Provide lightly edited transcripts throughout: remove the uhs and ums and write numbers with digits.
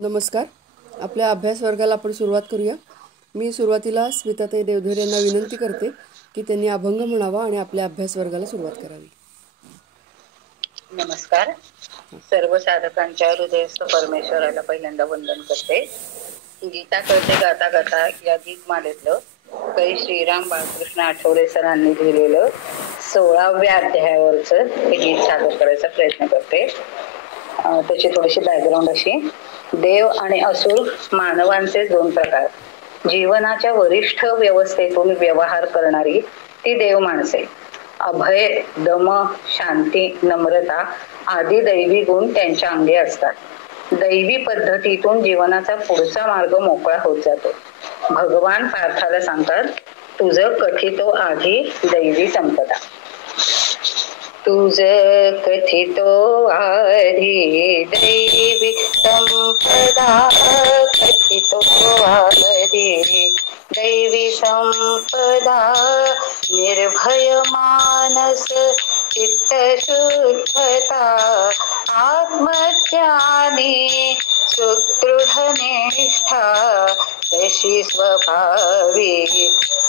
नमस्कार. आपल्या अभ्यास वर्गाला आपण सुरुवात करूया. मी सुरुवातीला स्मिताताई देवधर यांना विनंती करते की त्यांनी अभंग म्हणावा आणि आपल्या अभ्यास वर्गाला सुरुवात करावी. नमस्कार. सर्व साधकांच्या हृदयस्थ परमेश्वराला पहिल्यांदा वंदन करते. गीता कळते गाता गाता या गीतमालेतलं काही श्रीराम बाळकृष्ण आठवडे सरांनी लिहिलेलं 16व्या अध्यायावरचं हे गीत सादर करायचा प्रयत्न करते. त्याची थोडीशी बॅकग्राऊंड अशी: देव आणि असुर मानवांचे दोन प्रकार. जीवनाच्या वरिष्ठ व्यवस्थेतून व्यवहार करणारी ती देव माणसे. अभय, दम, शांती, नम्रता आदी दैवी गुण त्यांच्या अंगी असतात. दैवी पद्धतीतून जीवनाचा पुढचा मार्ग मोकळा होत जातो. भगवान पार्थाला सांगतात, तुझं कथितो आधी दैवी संपदा. तुझ कथितो आधी दैवी संपदा, कथितो आधी दैवी संपदा. निर्भय मानस चित्त शुद्धता, आत्मज्ञानी सुदृढ निष्ठा. तशी स्वभावी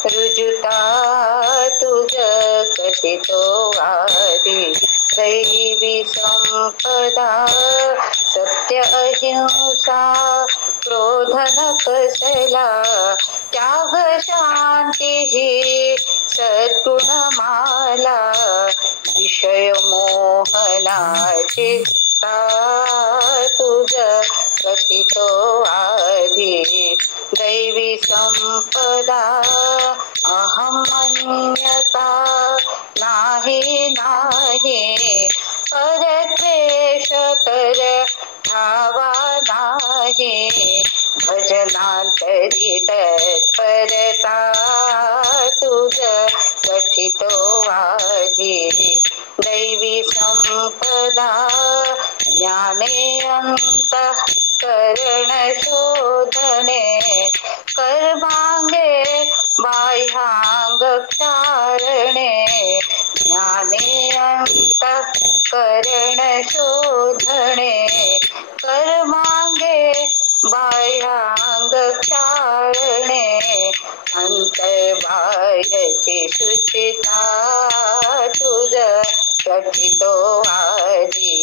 रुजुता, तुझ कथितो आधी दैवी संपदा. सत्य अहिंसा क्रोध न कसला, त्याग शांती ही सद्गुणमाला. विषय मोहनाची तुझ कथितो आधी दैवी संपदा. अहमन्यता नाही नाही, परद्वेष कर ठावा नाही. भजनांतरी तत्परता, तुझ कथितो आधी दैवी संपदा. ज्ञाने अंतःकरण शोधने, कर्मांगे बाह्यांग क्षारणे. ज्ञाने अंतःकरण शोधने, कर्मांगे बाह्यांग क्षारणे. अंतर्बाह्यची शुचिता, तुझ कथितो आधी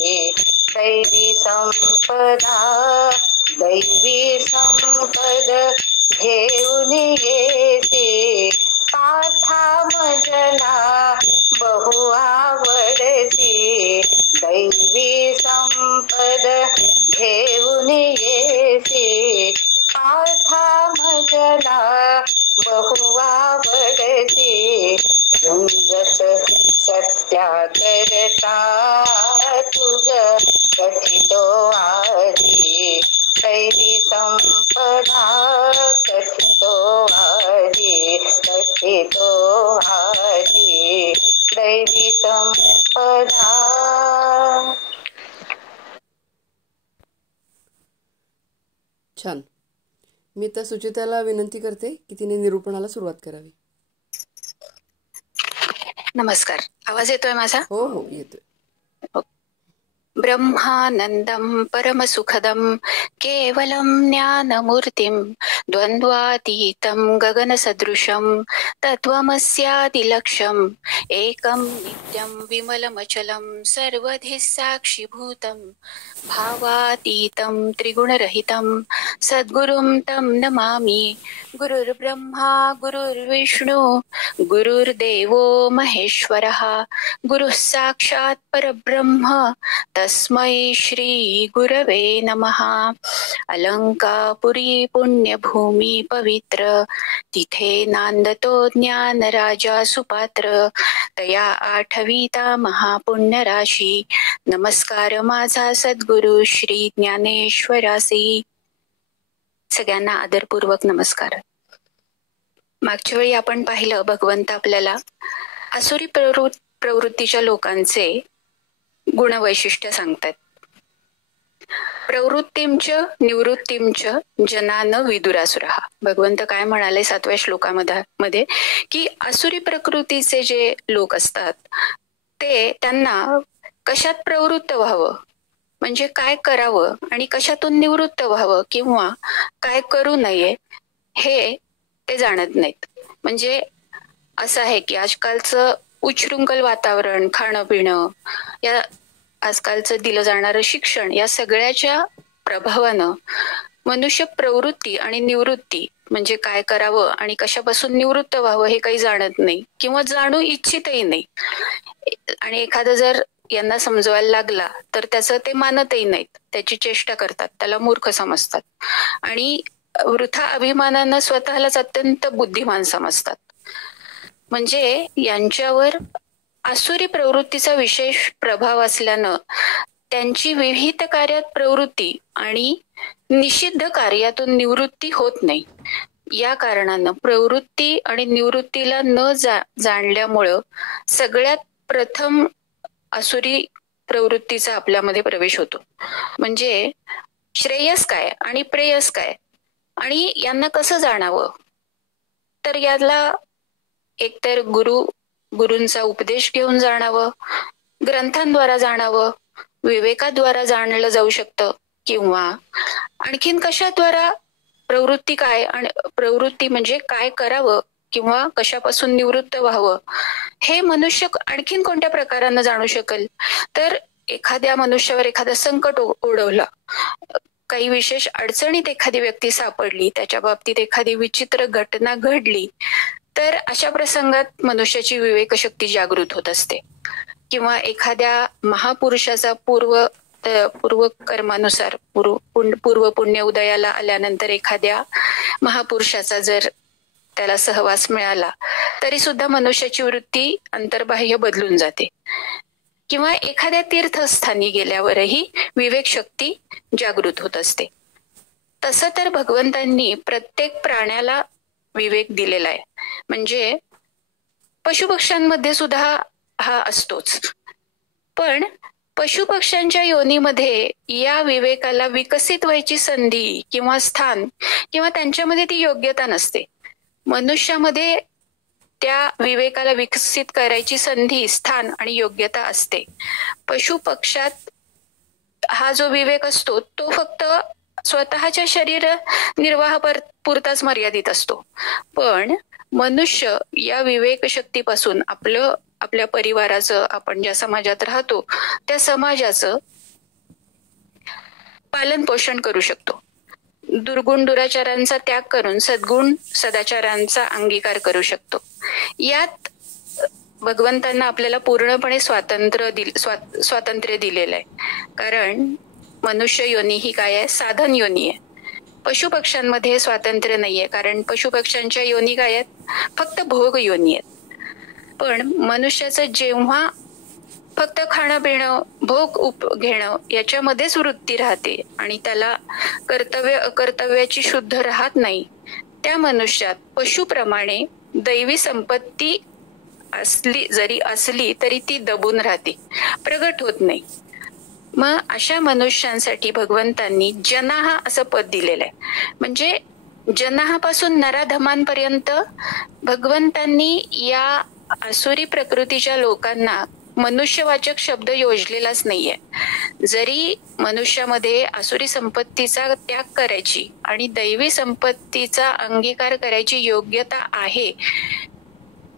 दैवी संपदा. दैवी संपद घेऊन येते, पार्था मजला बहु आवडती. दैवी संपद घेऊन येते, पार्था मजला बहु आवडती. झुंजत सत्या करता, तुझ कथितो आधी दैवी संपदा. कथितो आधी, कथितो आधी दैवी संपदा. छान. मी आता सुचिताला विनंती करते की तिने निरूपणाला सुरुवात करावी. नमस्कार. आवाज येतोय माझा? हो हो, येतोय. ब्रह्मानन्दं परमसुखदं केवलं ज्ञानमूर्तिं द्वन्द्वातीतं गगनसदृशं तत्त्वमस्यादिलक्ष्यम् एकं नित्यं विमलमचलं सर्वधि साक्षिभूतं भावातीतं त्रिगुणरहितं सद्गुरुं तं नमामि. गुरुर्ब्रह्मा गुरुर्विष्णु गुरुर्देवो महेश्वरः गुरुः साक्षात् परब्रह्म तस्मै श्री गुरवे नमः. अलंकापुरी पुण्यभूमी पवित्र, तिथे नांदतो ज्ञान राजा सुपात्र. तया आठवीता महापुण्यराशी, नमस्कार माझा सद्गुरु श्री ज्ञानेश्वरासी. सगळ्यांना आदरपूर्वक नमस्कार. मागच्या वेळी आपण पाहिलं, भगवंत आपल्याला आसुरी प्रवृत्तीच्या लोकांचे गुणवैशिष्ट्य सांगतात. प्रवृत्तींच निवृत्तींच जनान विदुरासुरः. भगवंत काय म्हणाले 7व्या श्लोकामध्ये की आसुरी प्रकृतीचे जे लोक असतात ते त्यांना कशात प्रवृत्त व्हावं म्हणजे काय करावं आणि कशातून निवृत्त व्हावं किंवा काय करू नये हे ते जाणत नाहीत. म्हणजे असं आहे की आजकालचं उच्छृंखल वातावरण, खाणं पिणं, या आजकालचं दिलं जाणारं शिक्षण, या सगळ्याच्या प्रभावानं मनुष्य प्रवृत्ती आणि निवृत्ती म्हणजे काय करावं आणि कशापासून निवृत्त व्हावं हे काही जाणत नाही किंवा जाणू इच्छितही नाही. आणि एखादं जर यांना समजवायला लागला तर त्याचं ते मानतही नाहीत, त्याची चेष्टा करतात, त्याला मूर्ख समजतात आणि वृथा अभिमानानं स्वतःलाच अत्यंत बुद्धिमान समजतात. म्हणजे यांच्यावर आसुरी प्रवृत्तीचा विशेष प्रभाव असल्यानं त्यांची विहित कार्यात प्रवृत्ती आणि निषिद्ध कार्यातून निवृत्ती होत नाही. या कारणानं प्रवृत्ती आणि निवृत्तीला न जाणल्यामुळं सगळ्यात प्रथम आसुरी प्रवृत्तीचा आपल्यामध्ये प्रवेश होतो. म्हणजे श्रेयस काय आणि प्रेयस काय आणि यांना कसं जाणावं, तर याला एकतर गुरूंचा उपदेश घेऊन जाणावं, ग्रंथांद्वारा जाणावं, विवेकाद्वारा जाणलं जाऊ शकतं किंवा आणखीन कशाद्वारा प्रवृत्ती काय आणि प्रवृत्ती म्हणजे काय करावं किंवा कशापासून निवृत्त व्हावं हे मनुष्य आणखीन कोणत्या प्रकारानं जाणू शकेल. तर एखाद्या मनुष्यावर एखादं संकट ओढवलं, काही विशेष अडचणीत एखादी व्यक्ती सापडली, त्याच्या बाबतीत एखादी विचित्र घटना घडली, तर अशा प्रसंगात मनुष्याची विवेकशक्ती जागृत होत असते. किंवा एखाद्या महापुरुषाचा पूर्व कर्मानुसार पूर्व पुण्य उदयाला आल्यानंतर एखाद्या महापुरुषाचा जर त्याला सहवास मिळाला तरी सुद्धा मनुष्याची वृत्ती अंतर्बाह्य बदलून जाते. किंवा एखाद्या तीर्थस्थानी गेल्यावरही विवेक शक्ती जागृत होत असते. तसं तर भगवंतांनी प्रत्येक प्राण्याला विवेक दिलेला आहे. म्हणजे पशुपक्ष्यांमध्ये सुद्धा हा असतोच, पण पशुपक्ष्यांच्या योनीमध्ये या विवेकाला विकसित व्हायची संधी किंवा स्थान किंवा त्यांच्यामध्ये ती योग्यता नसते. मनुष्यामध्ये त्या विवेकाला विकसित करायची संधी, स्थान आणि योग्यता असते. पशुपक्षात हा जो विवेक असतो तो फक्त स्वतःच्या शरीर निर्वाह पुरताच मर्यादित असतो. पण मनुष्य या विवेक शक्तीपासून आपल्या परिवाराचं, आपण ज्या समाजात राहतो त्या समाजाचं पालन पोषण करू शकतो. दुर्गुण दुराचारांचा त्याग करून सद्गुण सदाचारांचा अंगीकार करू शकतो. यात भगवंतांना आपल्याला पूर्णपणे स्वातंत्र्य दिलेलं आहे. कारण मनुष्य योनी ही काय आहे, साधन योनी आहे. पशुपक्ष्यांमध्ये स्वातंत्र्य नाहीये, कारण पशुपक्ष्यांच्या योनी काय आहेत, फक्त भोग योनी आहेत. पण मनुष्याचं जेव्हा फक्त खाणं पिणं, भोग घेणं याच्यामध्येच वृत्ती राहते आणि त्याला कर्तव्य अकर्तव्याची शुद्ध राहत नाही, त्या मनुष्यात पशुप्रमाणे दैवी संपत्ती जरी असली तरी ती दबून राहते, प्रगट होत नाही. मग अशा मनुष्यांसाठी भगवंतांनी जनाह असं पद दिलेलं आहे. म्हणजे जनाहापासून नराधमांपर्यंत भगवंतांनी या आसुरी प्रकृतीच्या लोकांना मनुष्यवाचक शब्द योजलेलाच नाहीये. जरी मनुष्यामध्ये आसुरी संपत्तीचा त्याग करायची आणि दैवी संपत्तीचा अंगीकार करायची योग्यता आहे,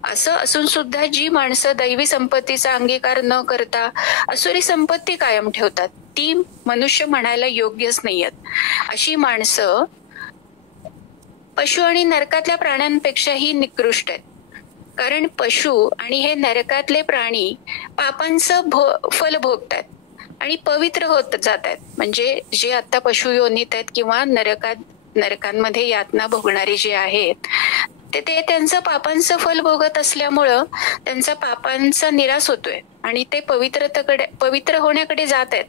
असं असून सुद्धा जी माणसं दैवी संपत्तीचा अंगीकार न करता आसुरी संपत्ती कायम ठेवतात ती मनुष्य म्हणायला योग्यच नाहीयेत. अशी माणसं पशु आणि नरकातल्या प्राण्यांपेक्षाही निकृष्ट आहेत. कारण पशु आणि हे नरकातले प्राणी पापांचं फल भोगतात आणि पवित्र होत जात आहेत. म्हणजे जे आता पशु योनीत आहेत किंवा नरकांमध्ये यातना भोगणारे जे आहेत ते त्यांचं पापांचं फल भोगत असल्यामुळं त्यांचा पापांचा निराश होतोय आणि ते पवित्र होण्याकडे जात आहेत.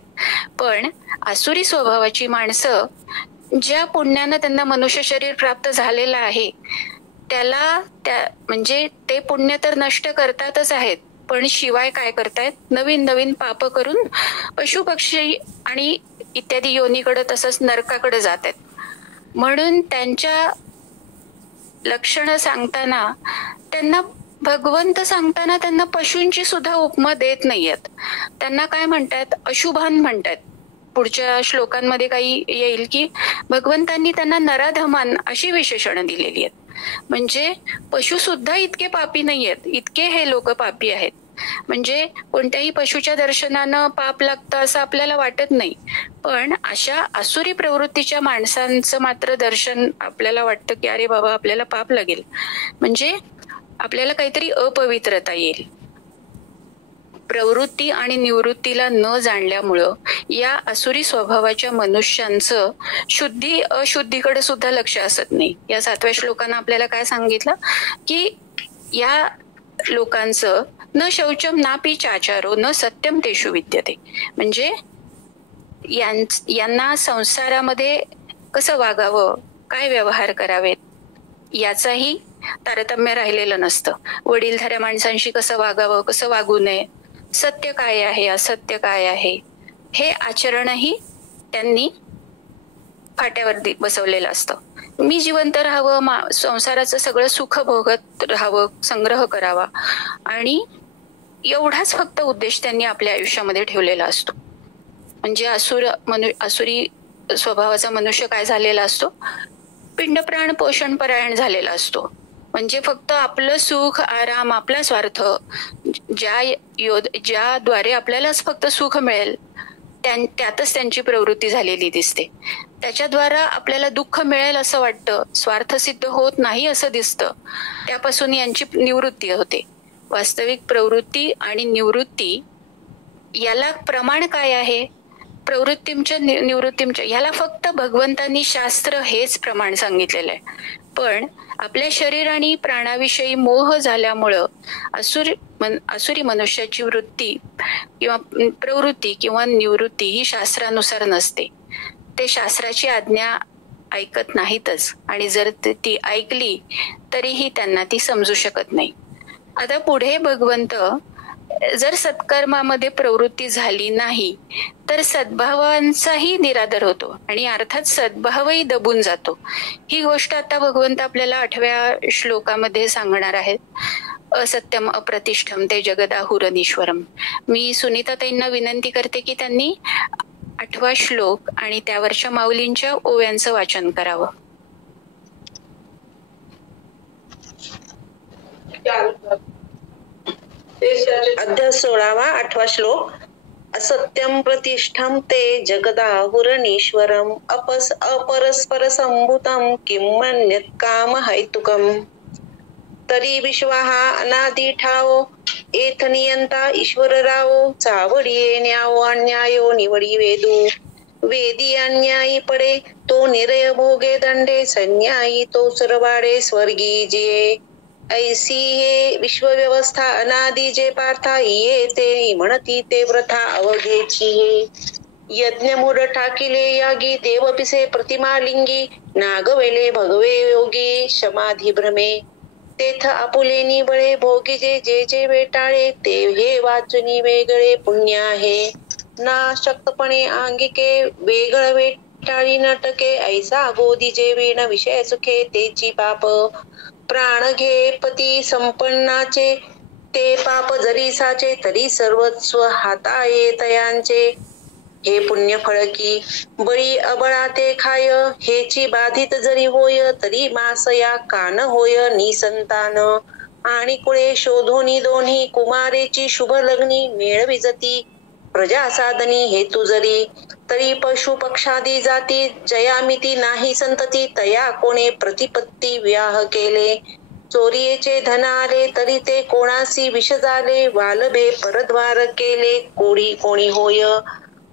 पण आसुरी स्वभावाची माणसं ज्या पुण्यानं त्यांना मनुष्य शरीर प्राप्त झालेलं आहे म्हणजे ते पुण्य तर नष्ट करतातच आहेत, पण शिवाय काय करतायत, नवीन नवीन पाप करून पशु पक्षी आणि इत्यादी योनीकडे तसंच नरकाकडे जात आहेत. म्हणून त्यांच्या लक्षणं सांगताना भगवंत त्यांना पशूंची सुद्धा उपमा देत नाहीयेत. त्यांना काय म्हणतात, अशुभान म्हणतात. पुढच्या श्लोकांमध्ये काही येईल की भगवंतांनी त्यांना नराधमान अशी विशेषणं दिलेली आहेत. म्हणजे पशु सुद्धा इतके पापी नाही आहेत, इतके हे लोक पापी आहेत. म्हणजे कोणत्याही पशुच्या दर्शनानं पाप लागतं असं आपल्याला वाटत नाही, पण अशा आसुरी प्रवृत्तीच्या माणसांचं मात्र दर्शन आपल्याला वाटतं की अरे बाबा आपल्याला पाप लागेल, म्हणजे आपल्याला काहीतरी अपवित्रता येईल. प्रवृत्ती आणि निवृत्तीला न जाणल्यामुळं या आसुरी स्वभावाच्या मनुष्यांचं शुद्धी अशुद्धीकडे सुद्धा लक्ष असत नाही. या 7व्या श्लोकानं आपल्याला काय सांगितलं की या लोकांचं न शौचम नापी चाचारो न सत्यम तेषु विद्यते. म्हणजे यांना संसारामध्ये कसं वागावं, काय व्यवहार करावेत याचाही तारतम्य राहिलेलं नसतं. वडीलधाऱ्या माणसांशी कसं वागावं, कसं वागू नये, सत्य काय आहे असत्य काय आहे हे आचरणही त्यांनी फाट्यावर बसवलेलं असतं. मी जिवंत राहावं, संसाराचं सगळं सुख भोगत राहावं, संग्रह करावा, आणि एवढाच फक्त उद्देश त्यांनी आपल्या आयुष्यामध्ये ठेवलेला असतो. म्हणजे आसुरी स्वभावाचा मनुष्य काय झालेला असतो, पिंडप्राण पोषण परायण झालेला असतो. म्हणजे फक्त आपलं सुख आराम, आपला स्वार्थ, ज्याद्वारे आपल्यालाच फक्त सुख मिळेल त्यातच त्यांची प्रवृत्ती झालेली दिसते. त्याच्याद्वारा आपल्याला दुःख मिळेल असं वाटतं, स्वार्थ सिद्ध होत नाही असं दिसतं, त्यापासून यांची निवृत्ती होते. वास्तविक प्रवृत्ती आणि निवृत्ती याला प्रमाण काय आहे, प्रवृत्तींच्या निवृत्तींच्या याला फक्त भगवंतांनी शास्त्र हेच प्रमाण सांगितलेलं आहे. पण आपल्या शरीर आणि प्राणाविषयी मोह झाल्यामुळं आसुरी मनुष्याची वृत्ती किंवा प्रवृत्ती किंवा निवृत्ती ही शास्त्रानुसार नसते. ते शास्त्राची आज्ञा ऐकत नाहीतच, आणि जर ती ऐकली तरीही त्यांना ती समजू शकत नाही. आता पुढे भगवंत जर सत्कर्मामध्ये प्रवृत्ती झाली नाही तर सद्भावांचाही निरादर होतो आणि अर्थात सद्भावही दबून जातो. ही गोष्ट आता भगवंत आपल्याला 8व्या श्लोकामध्ये सांगणार आहेत. असत्यम अप्रतिष्ठम ते जगदाहुरनीश्वरम. मी सुनीताताईंना विनंती करते की त्यांनी 8वा श्लोक आणि त्यावरच्या माऊलींच्या ओव्यांचं वाचन करावं. अध्याय 16वा 8वा श्लोक. असत्यम प्रतिष्ठम ते जगदाहुरनीश्वरम अपरस्पर संभूतम किंमन्यत् काम हैतुकम. तरी विश्वाहा अनादि ठावो एथ नियंता ईश्वर रावो. चावडिये न्यावो अन्यायो निवडी वेदू. वेदी अन्यायी पडे तो निरय भोगे दंडे. संन्यायी तो सरवाडे स्वर्गी जिये. ऐसी हे विश्वव्यवस्था अनादि जे पार्था ये ते म्हणती ते व्रथा अवघेची हे. यज्ञ मूढ ठाकिले यागी देवपिसे प्रतिमा लिंगी. नागवेले भगवे योगी समाधी भ्रमे. तेथ आपुलेनी बळे भोगी जे जे जे वेटाळे. ते हे वाचुनी वेगळे पुण्य आहे. ना शक्तपणे अंगिके वेगळ वेटाळी नटके. ऐसा गोदी जे विण विषय सुखे तेची पाप. प्राण घे पती संपन्नाचे ते पाप जरी साचे. तरी सर्वस्व हाताये तयांचे हे पुण्य फळकी. बळी अबळा ते खाय हेची बाधित जरी होय. तरी मास या कान होय निसंतान. आणि कुळे शोधोनी दोन्ही कुमारेची शुभ लग्नी. मेळविजती प्रजा साधनी हेतू जरी. तरी पशु पक्षादी जाती जयामिती नाही संतती. तया कोणे प्रतिपत्ती व्याह केले. चोरीचे धन आले तरी ते कोणासी विष झाले. वालभे परद्वार केले कोणी कोणी होय.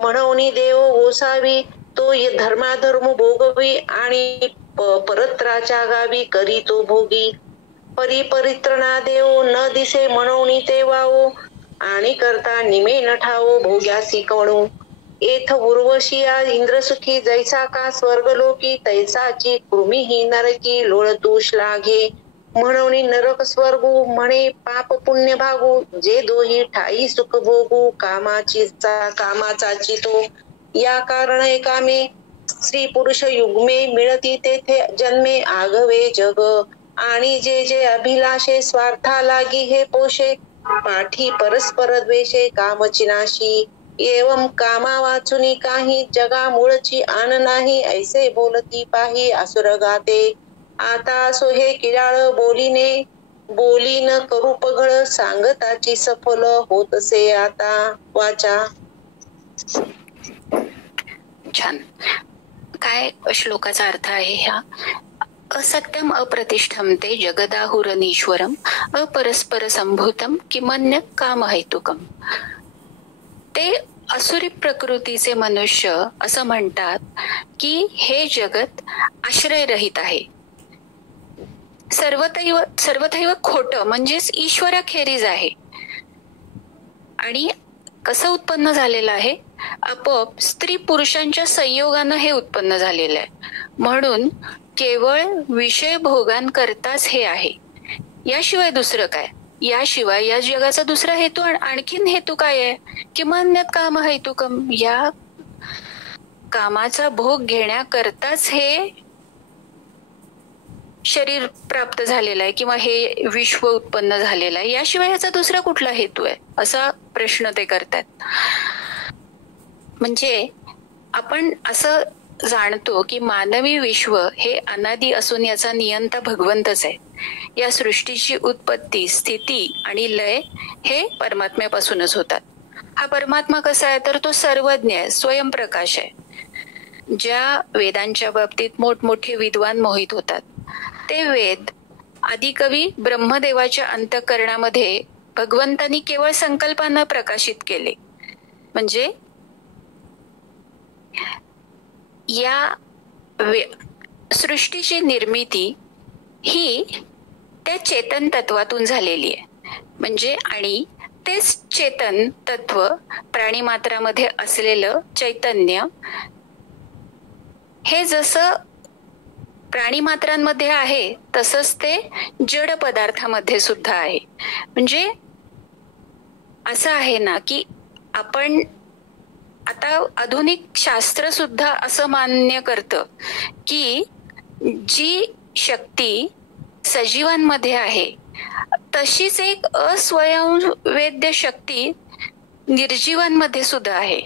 म्हणून देव गोसावी तो धर्माधर्म भोगवी. आणि परत्राच्या गावी करी तो भोगी. परित्रणा देव न दिसे म्हणून ते वावो. आणि करता निमे न ठावो भोग्यासी कवणू. एथ उर्वशिया इंद्रसुखी जैसा का स्वर्गलोकी. तैसाची कृमी ही नरकी लोळतू श्लाघे. म्हणून नरक स्वर्गू म्हणे पाप पुण्य भागू. जे दोही ठाई सुख भोगू कामाचा चितो. या कारणे कामे स्त्री पुरुष युग्मे मिळती तेथे जन्मे आगवे जग. आणि जे जे अभिलाषे स्वार्था लागी हे पोषे. पाठी परस्पर द्वेषे कामचिनाशी. एवम कामा वाचुनी काही जगा मूळची आन नाही ऐसे बोलती पाही असुर गाते आता सोहे किराळ बोलीने बोली न करू पघळ सांगताची सफल होतसे आता वाचा. छान. काय श्लोकाचा अर्थ आहे ह्या? असत्यम अप्रतिष्ठम ते जगदाहुरनीश्वरम अपरस्पर संभूतम किमन्य कामहेतुकम. ते असुरी प्रकृतीचे मनुष्य असं म्हणतात की हे जगत आश्रयरहित आहे, सर्वथैव खोटं म्हणजेच ईश्वराखेरीज आहे. आणि कसं उत्पन्न झालेलं आहे? आपोआप स्त्री पुरुषांच्या संयोगानं हे उत्पन्न झालेलं आहे. म्हणून केवळ विषय भोगांकरताच हे आहे, याशिवाय दुसरं काय? याशिवाय या जगाचा दुसरा हेतू आणखीन हेतू काय आहे? किमान्यत काम हेतुकम. या कामाचा भोग घेण्याकरताच हे शरीर प्राप्त झालेलं आहे किंवा हे विश्व उत्पन्न झालेलं आहे. याशिवाय ह्याचा दुसरा कुठला हेतू आहे, असा प्रश्न ते करतात. म्हणजे आपण असं जाणतो की मानवी विश्व हे अनादी असून याचा नियंता भगवंतच आहे. या सृष्टीची उत्पत्ती, स्थिती आणि लय हे परमात्म्यापासूनच होतात. हा परमात्मा कसा आहे तर तो सर्वज्ञ आहे, स्वयंप्रकाश आहे. ज्या वेदांच्या बाबतीत मोठमोठे विद्वान मोहित होतात, ते वेद आदिकवी ब्रह्मदेवाच्या अंतःकरणामध्ये भगवंतांनी केवळ संकल्पानं प्रकाशित केले. म्हणजे या सृष्टीची निर्मिती ही त्या चेतन तत्वातून झालेली आहे. म्हणजे आणि तेच चेतन तत्व प्राणीमात्रामध्ये असलेलं चैतन्य हे जसं प्राणीमात्रांमध्ये आहे तसंच ते जड पदार्थामध्ये सुद्धा आहे. म्हणजे असं आहे ना की आपण आता आधुनिक शास्त्र सुद्धा असं मान्य करतं की जी शक्ती सजीवांमध्ये आहे तशीच एक अस्वयंवेद्य शक्ती निर्जीवांमध्ये सुद्धा आहे.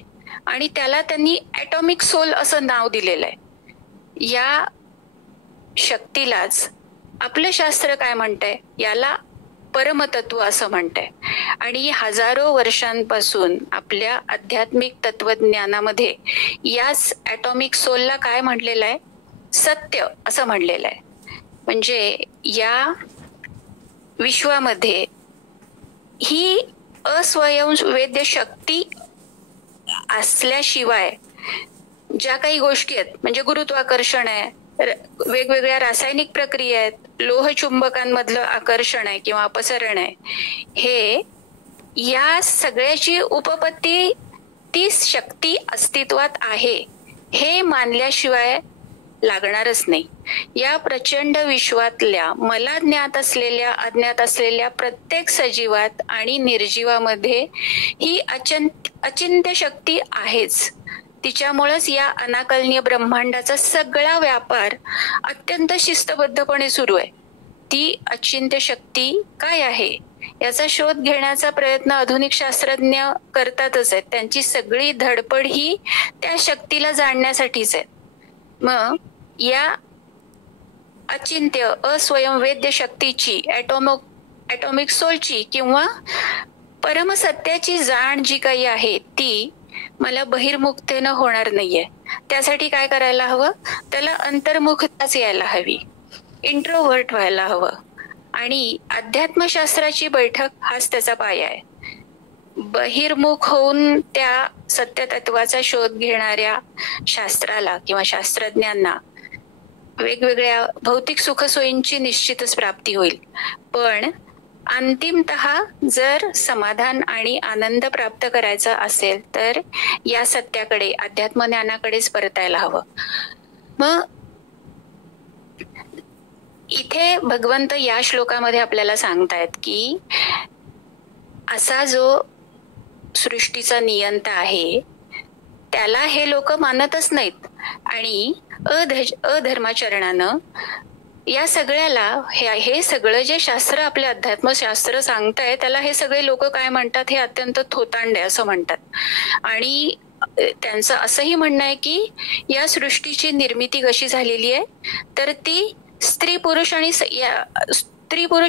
आणि त्याला त्यांनी ॲटॉमिक सोल असं नाव दिलेलं आहे. या शक्तीलाच आपलं शास्त्र काय म्हणतंय? याला परमतत्व असं म्हणतंय. आणि हजारो वर्षांपासून आपल्या आध्यात्मिक तत्वज्ञानामध्ये याच ॲटॉमिक सोलला काय म्हटलेलं आहे? सत्य असं म्हणलेलं आहे. म्हणजे या विश्वामध्ये ही अस्वयंवेद्य शक्ती असल्याशिवाय ज्या काही गोष्टी आहेत, म्हणजे गुरुत्वाकर्षण आहे, वेगवेगळ्या रासायनिक प्रक्रिया आहेत, लोहचुंबकांमधलं आकर्षण आहे किंवा अपसरण आहे, हे या सगळ्याची उपपत्ती ती शक्ती अस्तित्वात आहे हे मानल्याशिवाय लागणारच नाही. या प्रचंड विश्वातल्या मला ज्ञात असलेल्या अज्ञात असलेल्या प्रत्येक सजीवात आणि निर्जीवामध्ये ही अचिंत्य शक्ती आहेच. तिच्यामुळेच या अनाकलनीय ब्रह्मांडाचा सगळा व्यापार अत्यंत शिस्तबद्धपणे सुरू आहे. ती अचिंत्य शक्ती काय आहे याचा शोध घेण्याचा प्रयत्न आधुनिक शास्त्रज्ञ करतातच आहेत. त्यांची सगळी धडपड ही त्या शक्तीला जाणण्यासाठीच आहे. मग या अचिंत्य अस्वयंवेद्य शक्तीची ॲटॉमिक सोलची किंवा परमसत्याची जाण जी काही आहे ती मला बहिर्मुखतेनं होणार नाहीये. त्यासाठी काय करायला हवं? त्याला अंतर्मुखताच यायला हवी, इंट्रोव्हर्ट व्हायला हवं. आणि अध्यात्मशास्त्राची बैठक हाच त्याचा पाया आहे. बहिर्मुख होऊन त्या सत्यतत्वाचा शोध घेणाऱ्या शास्त्राला किंवा शास्त्रज्ञांना वेगवेगळ्या भौतिक सुखसोयींची निश्चितच प्राप्ती होईल. पण अंतिमतः जर समाधान आणि आनंद प्राप्त करायचा असेल तर या सत्याकडे, अध्यात्म ज्ञानाकडेच परतायला हवं. मग इथे भगवंत या श्लोकामध्ये आपल्याला सांगतायत की असा जो सृष्टीचा नियंता आहे त्याला हे लोक मानतच नाहीत आणि अधर्माचरणानं या सगळ्याला हे सगळं जे शास्त्र, आपले अध्यात्मशास्त्र सांगताय, त्याला हे सगळे लोक काय म्हणतात, हे अत्यंत थोतांड आहे असं म्हणतात. आणि त्यांचं असंही म्हणणं आहे की या सृष्टीची निर्मिती कशी झालेली आहे, तर ती स्त्री पुरुष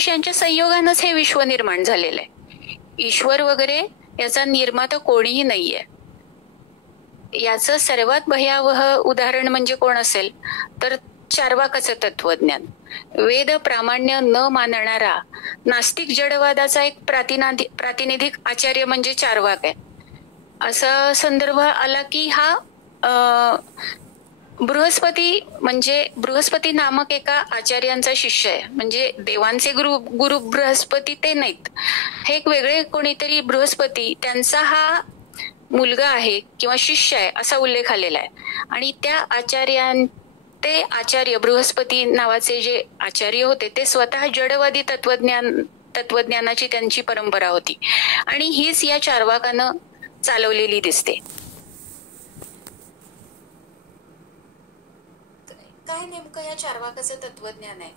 यांच्या संयोगानंच हे विश्व निर्माण झालेलं आहे. ईश्वर वगैरे याचा निर्माता कोणीही नाहीये. याचं सर्वात भयावह उदाहरण म्हणजे कोण असेल तर चार्वाकाचं तत्वज्ञान. वेद प्रामाण्य न मानणारा नास्तिक जडवादाचा एक प्रातिनिधिक आचार्य म्हणजे चार्वाक आहे. असा संदर्भ आला की हा बृहस्पती नामक एका आचार्यांचा शिष्य आहे. म्हणजे देवांचे गुरु बृहस्पती ते नाहीत, हे एक वेगळे कोणीतरी बृहस्पती, त्यांचा हा मुलगा आहे किंवा शिष्य आहे असा उल्लेख आलेला आहे. आणि त्या आचार्य बृहस्पती नावाचे जे आचार्य होते ते स्वतः जडवादी तत्वज्ञानाची त्यांची परंपरा होती. आणि हीच या चार्वाकानं चालवलेली दिसते. काय नेमकं या चार्वाकाचं तत्वज्ञान आहे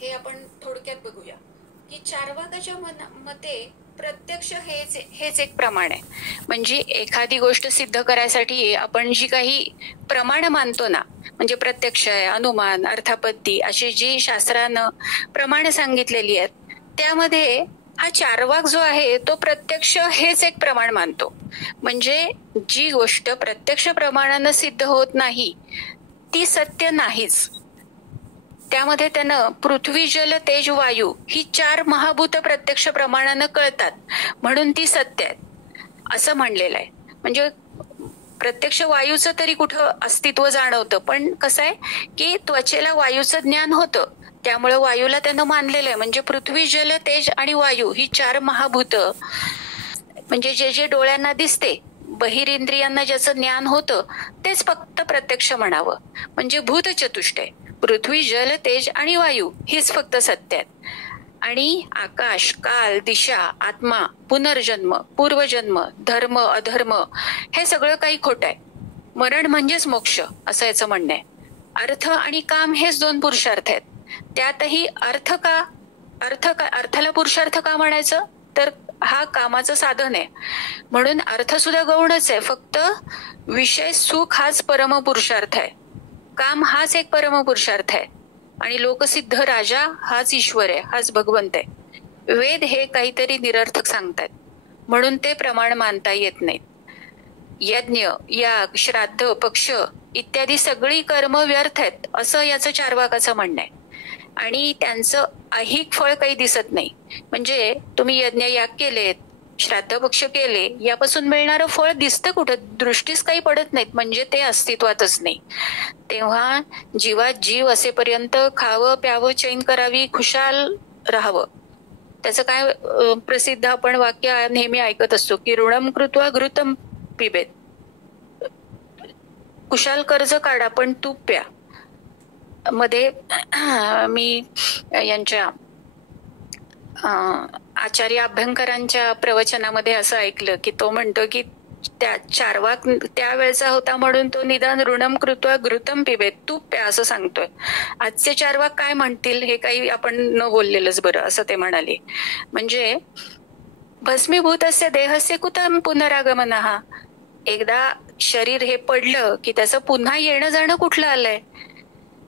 हे आपण थोडक्यात बघूया. की चार्वाकाच्या मते प्रत्यक्ष हेच एक प्रमाण आहे. म्हणजे एखादी गोष्ट सिद्ध करायसाठी आपण जी काही प्रमाण मानतो ना, म्हणजे प्रत्यक्ष आहे, अनुमान, अर्थापत्ती अशी जी शास्त्रानं प्रमाण सांगितलेली आहेत, त्यामध्ये हा चार्वाक जो आहे तो प्रत्यक्ष हेच एक प्रमाण मानतो. म्हणजे जी गोष्ट प्रत्यक्ष प्रमाणानं सिद्ध होत नाही ती सत्य नाहीच. त्यामध्ये त्यानं पृथ्वी, जल, तेज, वायू ही 4 महाभूत प्रत्यक्ष प्रमाणानं कळतात म्हणून ती सत्य आहेत असं म्हणलेलं आहे. म्हणजे प्रत्यक्ष वायूचं तरी कुठं अस्तित्व जाणवतं, पण कसं आहे की त्वचेला वायूचं ज्ञान होतं, त्यामुळे वायूला त्यानं मानलेलं आहे. म्हणजे पृथ्वी, जल, तेज आणि वायू ही 4 महाभूत, म्हणजे जे डोळ्यांना दिसते, बहिरेंद्रियांना ज्याचं ज्ञान होतं तेच फक्त प्रत्यक्ष म्हणावं. म्हणजे भूतचतुष्टय पृथ्वी, जल, तेज आणि वायू हीच फक्त सत्य आहेत. आणि आकाश, काल, दिशा, आत्मा, पुनर्जन्म, पूर्वजन्म, धर्म, अधर्म हे सगळं काही खोटं आहे. मरण म्हणजेच मोक्ष असं याचं म्हणणं आहे. अर्थ आणि काम हेच 2 पुरुषार्थ आहेत. त्यातही अर्थाला पुरुषार्थ का म्हणायचं, तर हा कामाचं साधन आहे म्हणून अर्थ सुद्धा गौणच आहे. फक्त विषय सुख हाच परमपुरुषार्थ आहे, काम हाच एक परमपुरुषार्थ आहे, आणि लोकसिद्ध राजा हाच ईश्वर आहे, हाच भगवंत आहे. वेद हे काहीतरी निरर्थक सांगतात म्हणून ते प्रमाण मानता येत नाहीत. यज्ञ, याग, श्राद्ध, पक्ष इत्यादी सगळी कर्म व्यर्थ आहेत असं याचं चार्वाकाचं म्हणणं आहे. आणि त्यांचं ऐहिक फळ काही दिसत नाही. म्हणजे तुम्ही यज्ञ, याग केलेत, श्राद्ध, पक्ष केले, यापासून मिळणारं फळ दिसतं कुठं, दृष्टीस काही पडत नाहीत, म्हणजे ते अस्तित्वातच नाही. तेव्हा जीवात जीव असेपर्यंत खावं, प्यावं, चैन करावी, खुशाल राहावं. त्याचं काय प्रसिद्ध आपण वाक्य नेहमी ऐकत असतो की ऋणम कृत्वा घृतम पिबेत, कुशाल कर्ज काढा पण तूप प्या. मध्ये मी यांच्या आचार्य अभ्यंकरांच्या प्रवचनामध्ये असं ऐकलं की तो म्हणतो की त्या चार्वाक त्यावेळचा होता म्हणून तो निदान ऋणम कृत्वा घृतम पिबेत, तूप प्या असं सांगतोय. आजचे चार्वाक काय म्हणतील हे काही आपण न बोललेलंच बरं असं ते म्हणाले. म्हणजे भस्मीभूतस्य देहस्य कुतम पुनरागमनः, एकदा शरीर हे पडलं की त्याचं पुन्हा येणं जाणं कुठलं आलंय.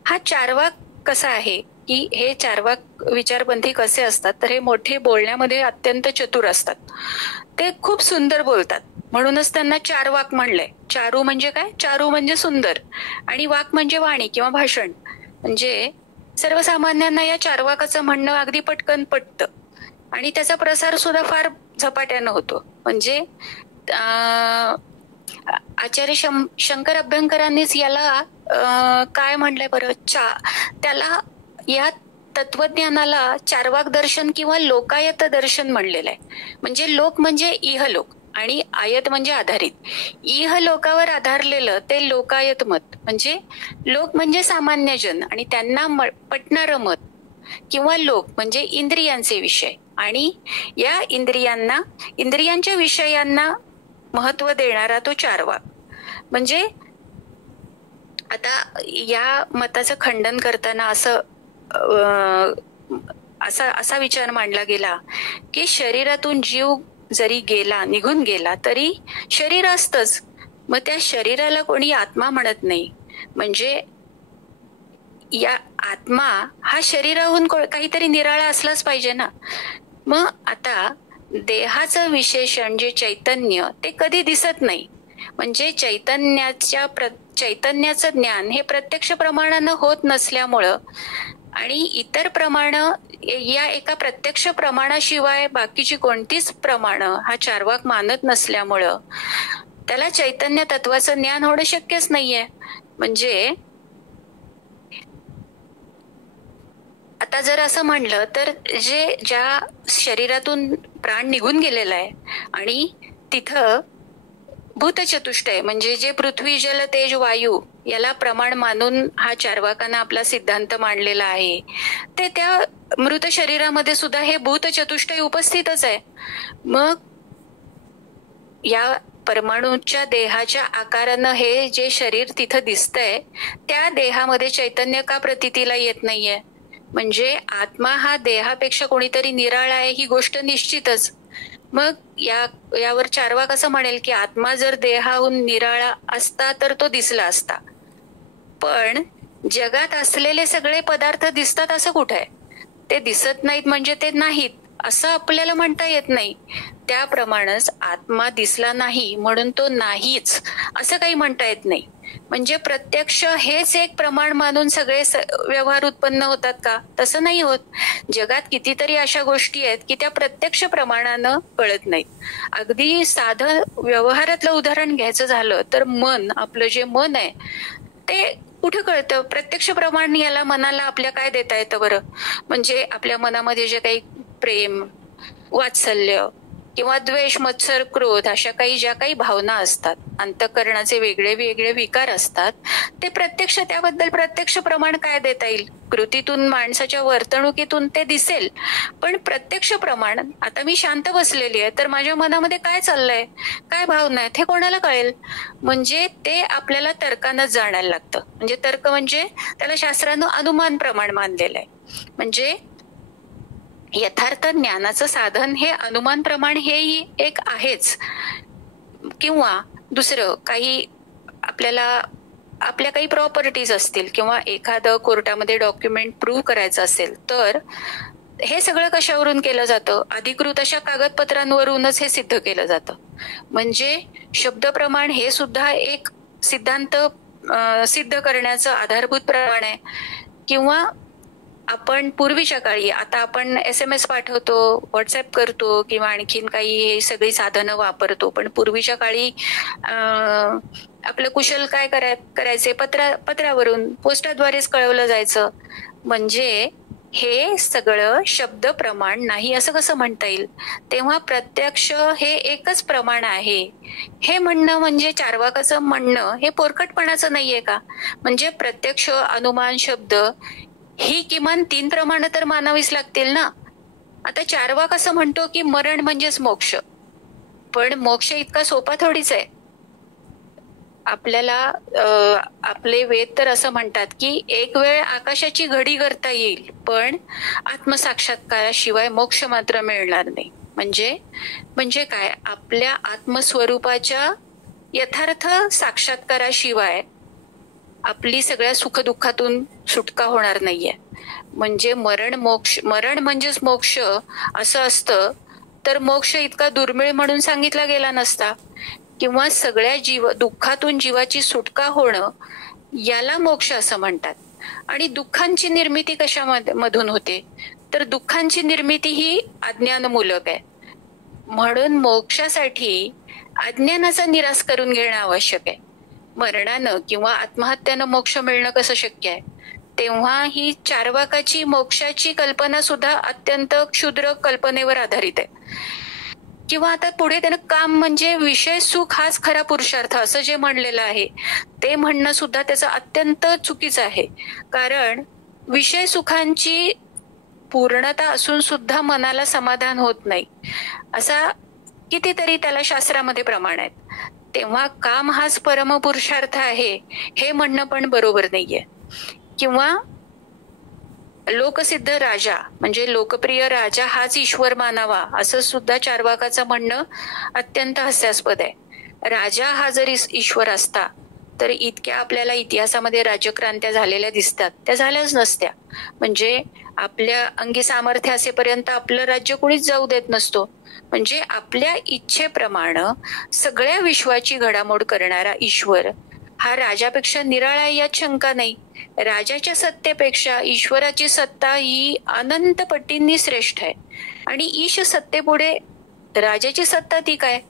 हा चार्वाक कसा आहे की हे चार्वाक विचारपंथी कसे असतात तर हे मोठे बोलण्यामध्ये अत्यंत चतुर असतात. ते खूप सुंदर बोलतात म्हणूनच त्यांना चार्वाक म्हणलंय. चारू म्हणजे काय, चारू म्हणजे सुंदर, आणि वाक म्हणजे वाणी किंवा भाषण. म्हणजे सर्वसामान्यांना या चार्वाकाचं म्हणणं अगदी पटकन पटतं आणि त्याचा प्रसार सुद्धा फार झपाट्यानं होतो. म्हणजे आचार्य शंकर अभ्यंकरांनीच याला काय म्हणलंय बरं, त्याला या तत्वज्ञानाला चार्वाक दर्शन किंवा लोकायत दर्शन म्हणलेलं आहे. म्हणजे लोक म्हणजे इहलोक आणि आयत म्हणजे आधारित. इहलोकावर आधारलेलं ते लोकायत मत. म्हणजे लोक म्हणजे सामान्य जन आणि त्यांना पटणारं मत, किंवा लोक म्हणजे इंद्रियांचे विषय आणि या इंद्रियांच्या विषयांना महत्व देणारा तो चार्वाक. म्हणजे आता या मताचं खंडन करताना असं असा विचार मांडला गेला की शरीरातून जीव जरी गेला, निघून गेला, तरी शरीर असतंच. मग त्या शरीराला कोणी आत्मा म्हणत नाही. म्हणजे या आत्मा हा शरीराहून काहीतरी निराळा असलाच पाहिजे ना. मग आता देहाचं विशेषण जे चैतन्य ते कधी दिसत नाही. म्हणजे चैतन्याचं ज्ञान हे प्रत्यक्ष प्रमाणानं होत नसल्यामुळं आणि इतर प्रमाण या एका प्रत्यक्ष प्रमाणाशिवाय बाकीची कोणतीच प्रमाणं हा चार्वाक मानत नसल्यामुळं त्याला चैतन्य तत्वाचं ज्ञान होणं शक्यच नाहीये. म्हणजे आता जर असं म्हणलं तर ज्या शरीरातून प्राण निघून गेलेला आहे आणि तिथं भूतचतुष्टय म्हणजे जे पृथ्वी, जल, तेज, वायू याला प्रमाण मानून हा चार्वाकांना आपला सिद्धांत मांडलेला आहे, ते त्या मृत शरीरामध्ये सुद्धा हे भूतचतुष्टय उपस्थितच आहे. मग या परमाणूच्या देहाच्या आकारानं हे जे शरीर तिथं दिसतंय त्या देहामध्ये चैतन्य का प्रतीतीला येत नाहीये? म्हणजे आत्मा हा देहापेक्षा कोणीतरी निराळा आहे ही गोष्ट निश्चितच. मग यावर चार्वाक असं म्हणेल की आत्मा जर देहाहून निराळा असता तर तो दिसला असता. पण जगात असलेले सगळे पदार्थ दिसतात असं कुठे आहे? ते दिसत नाहीत म्हणजे ते नाहीत असं आपल्याला म्हणता येत नाही. त्याप्रमाणेच आत्मा दिसला नाही म्हणून तो नाहीच असं काही म्हणता येत नाही. म्हणजे प्रत्यक्ष हेच एक प्रमाण मानून सगळे व्यवहार उत्पन्न होतात का? तसं नाही होत. जगात कितीतरी अशा गोष्टी आहेत की त्या प्रत्यक्ष प्रमाणानं कळत नाहीत. अगदी साधं व्यवहारातलं उदाहरण घ्यायचं झालं तर मन, आपलं जे मन आहे ते कुठे कळतं? प्रत्यक्ष प्रमाण याला मनाला आपल्या काय देता येतं बरं? म्हणजे आपल्या मनामध्ये जे काही प्रेम, वात्सल्य किंवा द्वेष, मत्सर, क्रोध अशा ज्या काही भावना असतात, अंतःकरणाचे वेगळे वेगळे विकार असतात, ते प्रत्यक्ष त्याबद्दल प्रत्यक्ष प्रमाण काय देता येईल? कृतीतून, माणसाच्या वर्तणुकीतून ते दिसेल. पण प्रत्यक्ष प्रमाण, आता मी शांत बसलेली आहे तर माझ्या मनामध्ये काय चाललंय, काय भावना आहेत हे कोणाला कळेल? म्हणजे ते आपल्याला तर्कानंच जाणायला लागतं. म्हणजे तर्क म्हणजे त्याला शास्त्रानं अनुमान प्रमाण मानलेलं आहे. म्हणजे यथार्थ ज्ञानाचं साधन हे अनुमान प्रमाण हेही एक आहेच. किंवा दुसरं काही आपल्या काही प्रॉपर्टीज असतील किंवा एखादं कोर्टामध्ये डॉक्युमेंट प्रूव्ह करायचं असेल तर हे सगळं कशावरून केलं जातं? अधिकृत अशा कागदपत्रांवरूनच हे सिद्ध केलं जातं. म्हणजे शब्द प्रमाण हे सुद्धा एक सिद्धांत सिद्ध करण्याचं आधारभूत प्रमाण आहे. किंवा आपण पूर्वीच्या काळी, आता आपण SMS पाठवतो, व्हॉट्सअप करतो किंवा आणखीन काही हे सगळी साधनं वापरतो, पण पूर्वीच्या काळी आपलं कुशल काय करायचे? पत्रावरून, पोस्टाद्वारेच कळवलं जायचं. म्हणजे हे सगळं शब्द प्रमाण नाही असं कसं म्हणता येईल? तेव्हा प्रत्यक्ष हे एकच प्रमाण आहे हे म्हणणं म्हणजे चार्वाकाचं म्हणणं हे पोरकटपणाचं नाहीये का? म्हणजे प्रत्यक्ष, अनुमान, शब्द ही किमान 3 प्रमाणं तर मानावीच लागतील ना. आता चार्वाक असं म्हणतो की मरण म्हणजेच मोक्ष, पण मोक्ष इतका सोपा थोडीच आहे. आपल्याला आपले वेद तर असं म्हणतात की एक वेळ आकाशाची घडी करता येईल पण आत्मसाक्षात्काराशिवाय मोक्ष मात्र मिळणार नाही. म्हणजे काय? आपल्या आत्मस्वरूपाच्या यथार्थ साक्षात्काराशिवाय आपली सगळ्या सुखदुःखातून सुटका होणार नाहीये. म्हणजे मरण म्हणजेच मोक्ष असं असतं तर मोक्ष इतका दुर्मिळ म्हणून सांगितला गेला नसता. किंवा सगळ्या दुःखातून जीवाची सुटका होणं याला मोक्ष असं म्हणतात. आणि दुःखांची निर्मिती कशामधून होते? तर दुःखांची निर्मिती ही अज्ञानमूलक आहे. म्हणून मोक्षासाठी अज्ञानाचा निराश करून घेणं आवश्यक आहे. मरणानं किंवा आत्महत्यानं मोक्ष मिळणं कसं शक्य आहे? तेव्हा ही चार्वाकाची मोक्षाची कल्पना सुद्धा अत्यंत क्षुद्र कल्पनेवर आधारित आहे. किंवा आता पुढे त्यानं काम म्हणजे विषय सुख हाच खरा पुरुषार्थ असं जे म्हणलेलं आहे ते म्हणणं सुद्धा त्याचं अत्यंत चुकीचं आहे. कारण विषय सुखांची पूर्णता असून सुद्धा मनाला समाधान होत नाही असा कितीतरी त्याला शास्त्रामध्ये प्रमाण आहेत. तेव्हा काम हाच परमपुरुषार्थ आहे हे म्हणणं पण बरोबर नाहीये. किंवा लोकसिद्ध राजा म्हणजे लोकप्रिय राजा हाच ईश्वर मानावा असं सुद्धा चार्वाकाचं म्हणणं अत्यंत हास्यास्पद आहे. राजा हा जरी ईश्वर असता तर इतक्या आपल्याला इतिहासामध्ये राज्यक्रांत्या झालेल्या दिसतात, त्या झाल्याच नसत्या. म्हणजे आपल्या अंगी सामर्थ्य असेपर्यंत आपलं राज्य कोणीच जाऊ देत नसतो. म्हणजे आपल्या इच्छेप्रमाणे सगळ्या विश्वाची घडामोड करणारा ईश्वर हा राजापेक्षा निराळा यात शंका नाही. राजाच्या सत्तेपेक्षा ईश्वराची सत्ता ही अनंत पटींनी श्रेष्ठ आहे. आणि ईश सत्तेपुढे राजाची सत्ता ती काय?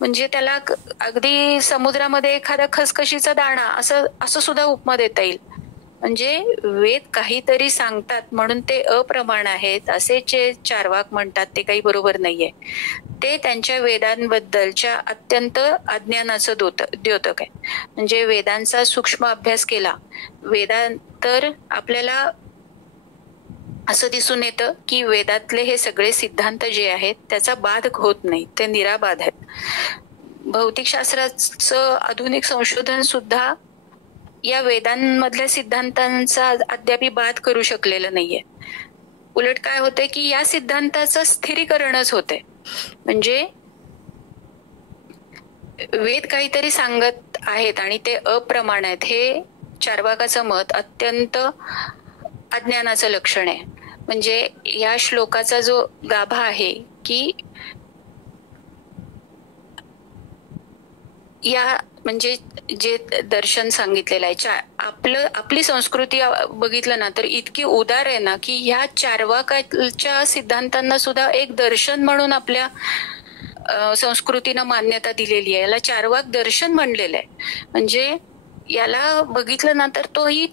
म्हणजे त्याला अगदी समुद्रामध्ये एखादा खसखशीचा दाणा असं सुद्धा उपमा देता येईल. म्हणजे वेद काहीतरी सांगतात म्हणून ते अप्रमाण आहेत असे जे चार्वाक म्हणतात ते काही बरोबर नाहीये. ते त्यांच्या वेदांबद्दलच्या अत्यंत अज्ञानाचं द्योतक आहे. म्हणजे वेदांचा सूक्ष्म अभ्यास केला तर आपल्याला असं दिसून येतं की वेदातले हे सगळे सिद्धांत जे आहेत त्याचा बाध होत नाही, ते निराबाध आहेत. भौतिकशास्त्राचं आधुनिक संशोधन सुद्धा या वेदांमधल्या सिद्धांतांचा अद्याप बाध करू शकलेलं नाहीये. उलट काय होतंय की या सिद्धांताचं स्थिरीकरणच होते. म्हणजे वेद काहीतरी सांगत आहेत आणि ते अप्रमाण आहेत हे चार्वाकाचं मत अत्यंत अज्ञानाचं लक्षण आहे. म्हणजे या श्लोकाचा जो गाभा आहे की या म्हणजे जे दर्शन सांगितलेलं आहे आपली संस्कृती बघितलं ना तर इतकी उदार आहे ना की ह्या चार्वाकाच्या सिद्धांतांना सुद्धा एक दर्शन म्हणून आपल्या संस्कृतीनं मान्यता दिलेली आहे. याला चार्वाक दर्शन म्हणलेलं आहे. म्हणजे याला बघितलं ना तर तोही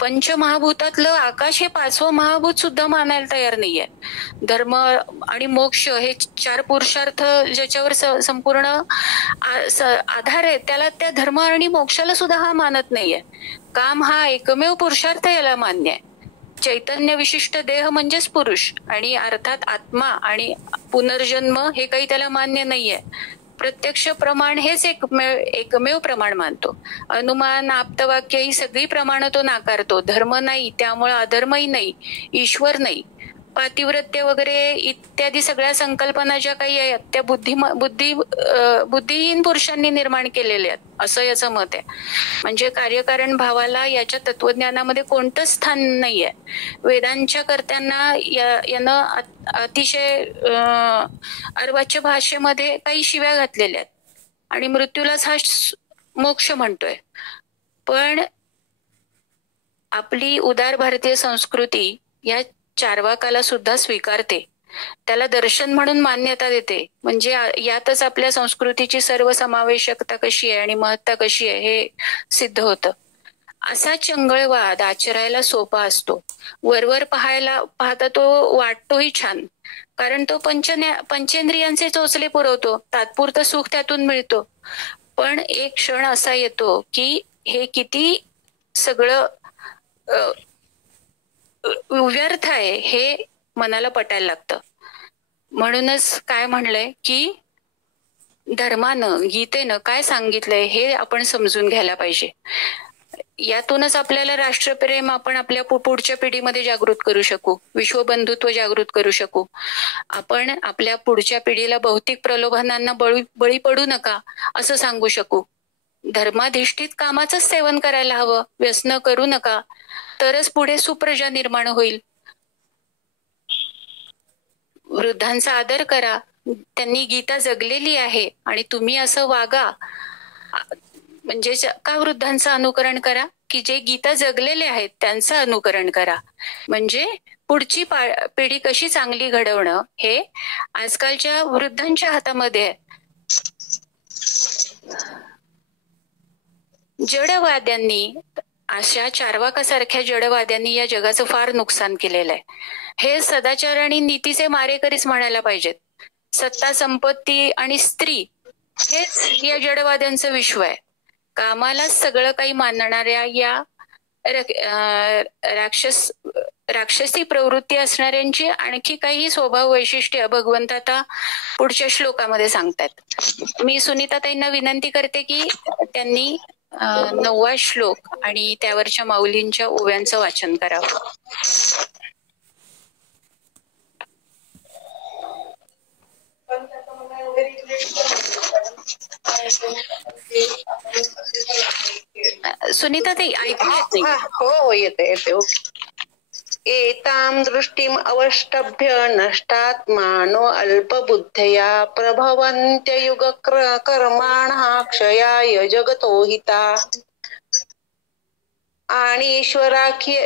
पंचमहाभूतातलं आकाश हे 5वं महाभूत सुद्धा मानायला तयार नाहीये. धर्म आणि मोक्ष हे 4 पुरुषार्थ ज्याच्यावर संपूर्ण आधार आहे त्याला त्या धर्म आणि मोक्षाला सुद्धा हा मानत नाहीये. काम हा एकमेव पुरुषार्थ याला मान्य आहे. चैतन्य विशिष्ट देह म्हणजेच पुरुष आणि अर्थात आत्मा आणि पुनर्जन्म हे काही त्याला मान्य नाहीये. प्रत्यक्ष प्रमाण हेच एकमेव प्रमाण मानतो. अनुमान आप्तवाक्य ही सगळी प्रमाण तो नाकारतो. धर्म नाही त्यामुळे अधर्मही नाही, ईश्वर नाही, पातिव्रत्य वगैरे इत्यादी सगळ्या संकल्पना ज्या काही आहेत त्या बुद्धिहीन पुरुषांनी निर्माण केलेल्या आहेत असं याचं मत आहे. म्हणजे कार्यकारण भावाला याच्या तत्वज्ञानामध्ये कोणतंच स्थान नाहीये. वेदांच्या कर्त्यांना यानं अतिशय अर्वाच्य भाषेमध्ये काही शिव्या घातलेल्या आहेत आणि मृत्यूलाच हा मोक्ष म्हणतोय. पण आपली उदार भारतीय संस्कृती या चार्वाकाला सुद्धा स्वीकारते, त्याला दर्शन म्हणून मान्यता देते. म्हणजे यातच आपल्या संस्कृतीची सर्वसमावेशकता कशी आहे आणि महत्ता कशी आहे हे सिद्ध होतं. असा चंगळवाद आचरायला सोपा असतो. वरवर पाहता तो वाटतोही छान, कारण तो पंचेंद्रियांचे चोचले पुरवतो, तात्पुरतं सुख त्यातून मिळतो. पण एक क्षण असा येतो की हे किती सगळं व्यर्थ आहे हे मनाला पटायला लागतं. म्हणूनच काय म्हणलंय की धर्मानं गीतेनं काय सांगितलंय हे आपण समजून घ्यायला पाहिजे. यातूनच आपल्याला राष्ट्रप्रेम आपण आपल्या पुढच्या पिढीमध्ये जागृत करू शकू, विश्वबंधुत्व जागृत करू शकू. आपण आपल्या पुढच्या पिढीला भौतिक प्रलोभनांना बळी पडू नका असं सांगू शकू. धर्माधिष्ठित कामाचंच सेवन करायला हवं, व्यसन करू नका, तरच पुढे सुप्रजा निर्माण होईल. वृद्धांचा आदर करा, त्यांनी गीता जगलेली आहे आणि तुम्ही असं वागा. म्हणजे का वृद्धांचं अनुकरण करा की जे गीता जगलेले आहेत त्यांचं अनुकरण करा. म्हणजे पुढची पिढी कशी चांगली घडवणं हे आजकालच्या वृद्धांच्या हातामध्ये आहे. जडवाद्यांनी अशा चार्वाकासारख्या जडवाद्यांनी या जगाचं फार नुकसान केलेलं आहे. हे सदाचार आणि नीतीचे मारेकरीच म्हणायला पाहिजेत. सत्ता संपत्ती आणि स्त्री हेच या जडवाद्यांचं विश्व आहे. कामाला सगळं काही मानणाऱ्या या राक्षसी प्रवृत्ती असणाऱ्यांची आणखी काही स्वभाव वैशिष्ट्य भगवंत आता पुढच्या श्लोकामध्ये सांगतात. मी सुनीताताईंना विनंती करते की त्यांनी 9वा श्लोक आणि त्यावरच्या माऊलींच्या ओव्यांचं वाचन करावं. सुनीता ताई ऐकू येत नाही. हो येते येते. एतां दृष्टीम अवष्टभ्य नष्टात्मानो अल्पबुद्धया प्रभवन्त्ययुग कर्माणः क्षयाय जगतो हिता. आणि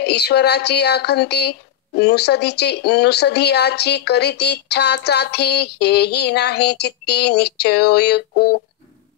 ईश्वराची आखंती नुसधियाची करीती इच्छा चाथी हेही नाही चित्ती निश्चयकू.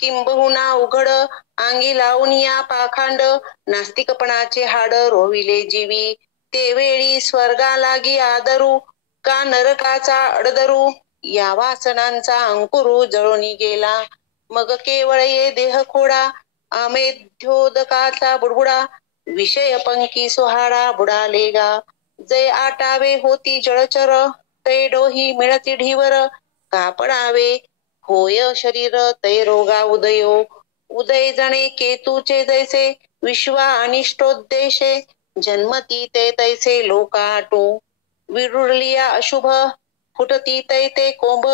किंबहुना उघड अंगी लावून या पाखांड नास्तिकपणाचे हाड रोविले जीवी. ते वेळी स्वर्गा लागी आदरू का नरकाचा अडदरू. या वासनांचा अंकुरू जळून गेला मग केवळ ये देह खोडा. अमेध्योदकाचा बुडबुडा विषय पंकी सोहाडा बुडाले गा. जे आटावे होती जळचर ते डोही मिळती ढीवर. कापडावे होय शरीर ते रोगा उदयो. उदय जणे केतूचे जैसे विश्वा अनिष्टोद्देशे. जन्मती ते तैसे लोकाटू. विरुळलिया अशुभ फुटती ते कोंभ.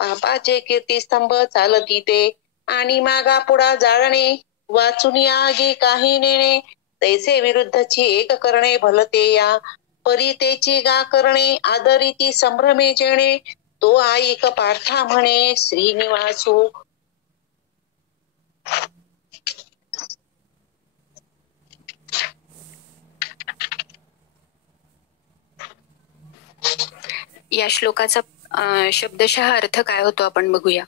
पापाचे कीर्तिस्तंभ चालती ते. आणि मागा पुढा जाळणे वाचून आगी काही नेणे. तैसे विरुद्धची एक करणे भलते या. परितेची गा करणे आदरिती संभ्रमे जेणे. तो ऐक पार्था म्हणे श्रीनिवासू. या श्लोकाचा शब्दशः अर्थ काय होतो आपण बघूया.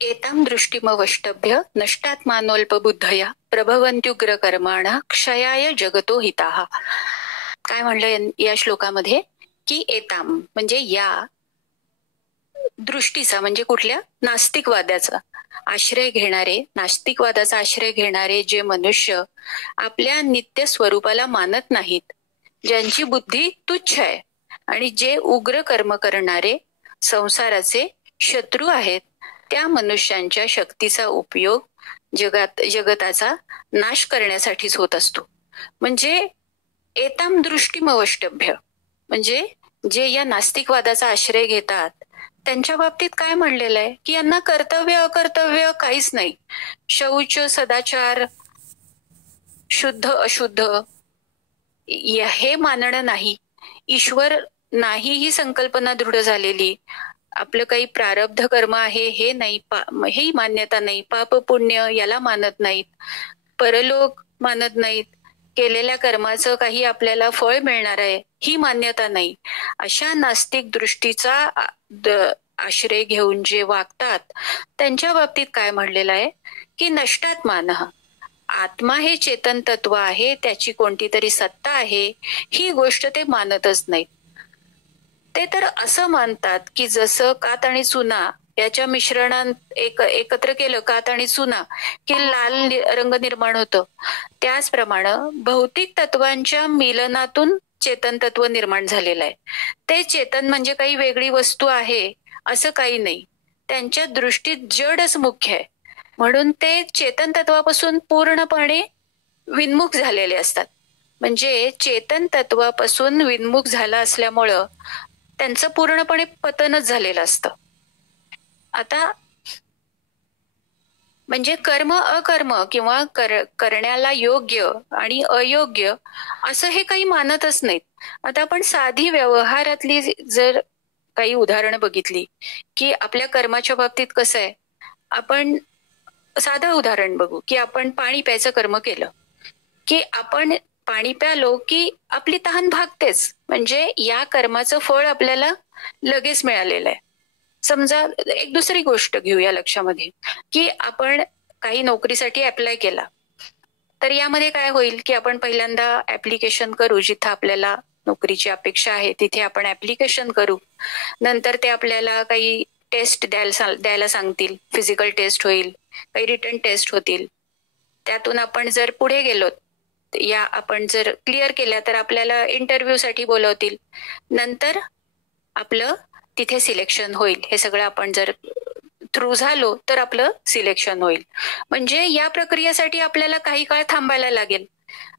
एतां दृष्टीमवष्टभ्य नष्टात्मानोल्पबुद्धया प्रभवन्त्युग्र कर्माणा क्षयाय जगतो हिताः. काय म्हणलं या श्लोकामध्ये की एताम म्हणजे या दृष्टीचा म्हणजे कुठल्या नास्तिकवादाचा आश्रय घेणारे, नास्तिकवादाचा आश्रय घेणारे जे मनुष्य आपल्या नित्य स्वरूपाला मानत नाहीत, ज्यांची बुद्धी तुच्छ आहे आणि जे उग्र कर्म करणारे संसाराचे शत्रू आहेत, त्या मनुष्यांच्या शक्तीचा उपयोग जगताचा नाश करण्यासाठीच होत असतो. म्हणजे एताम दृष्टीमवष्टभ्य म्हणजे जे या नास्तिकवादाचा आश्रय घेतात त्यांच्या बाबतीत काय म्हणलेलं आहे की यांना कर्तव्य अकर्तव्य काहीच नाही. शौच सदाचार शुद्ध अशुद्ध हे मानणं नाही. ईश्वर नाही ही संकल्पना दृढ झालेली. आपलं काही प्रारब्ध कर्म आहे हे नाही, ही मान्यता नाही. पाप पुण्य याला मानत नाहीत. परलोक मानत नाहीत. केलेल्या कर्माचं काही आपल्याला फळ मिळणार आहे ही मान्यता नाही. अशा नास्तिक दृष्टीचा आश्रय घेऊन जे वागतात त्यांच्या बाबतीत काय म्हणलेलं आहे की नष्टात्मानः आत्मा हे चेतन तत्व आहे, त्याची कोणती तरी सत्ता आहे ही गोष्ट ते मानतच नाहीत. ते तर असं मानतात की जसं कात आणि चुना याच्या मिश्रणात एकत्र केलं कात आणि चुना की लाल रंग निर्माण होतं, त्याचप्रमाणे भौतिक तत्वांच्या मिलनातून चेतन तत्व निर्माण झालेलं आहे. ते चेतन म्हणजे काही वेगळी वस्तू आहे असं काही नाही. त्यांच्या दृष्टीत जडच मुख्य आहे म्हणून ते चेतन तत्वापासून पूर्णपणे विन्मुख झालेले असतात. म्हणजे चेतन तत्वापासून विन्मुख झाला असल्यामुळं त्यांचं पूर्णपणे पतनच झालेलं असतं. आता म्हणजे कर्म अकर्म किंवा करण्याला योग्य आणि अयोग्य असं हे काही मानतच नाहीत. आता आपण साधी व्यवहारातली जर काही उदाहरणं बघितली की आपल्या कर्माच्या बाबतीत कसं आहे, आपण साधं उदाहरण बघू की आपण पाणी प्यायचं कर्म केलं की आपण पाणी प्यालो की आपली तहान भागतेच. म्हणजे या कर्माचं फळ आपल्याला लगेच मिळालेलं आहे. समजा एक दुसरी गोष्ट घेऊया लक्षामध्ये की आपण काही नोकरीसाठी अप्लाय केला, तर यामध्ये काय होईल की आपण पहिल्यांदा ऍप्लिकेशन करू, जिथं आपल्याला नोकरीची अपेक्षा आहे तिथे आपण ऍप्लिकेशन करू. नंतर ते आपल्याला काही टेस्ट द्यायला सांगतील, फिजिकल टेस्ट होईल, काही रिटन टेस्ट होतील. त्यातून आपण जर पुढे गेलो, या आपण जर क्लिअर केल्या तर आपल्याला इंटरव्ह्यू साठी बोलवतील. नंतर आपलं तिथे सिलेक्शन होईल. हे सगळं आपण जर थ्रू झालो तर आपलं सिलेक्शन होईल. म्हणजे या प्रक्रियेसाठी आपल्याला काही काळ थांबायला लागेल.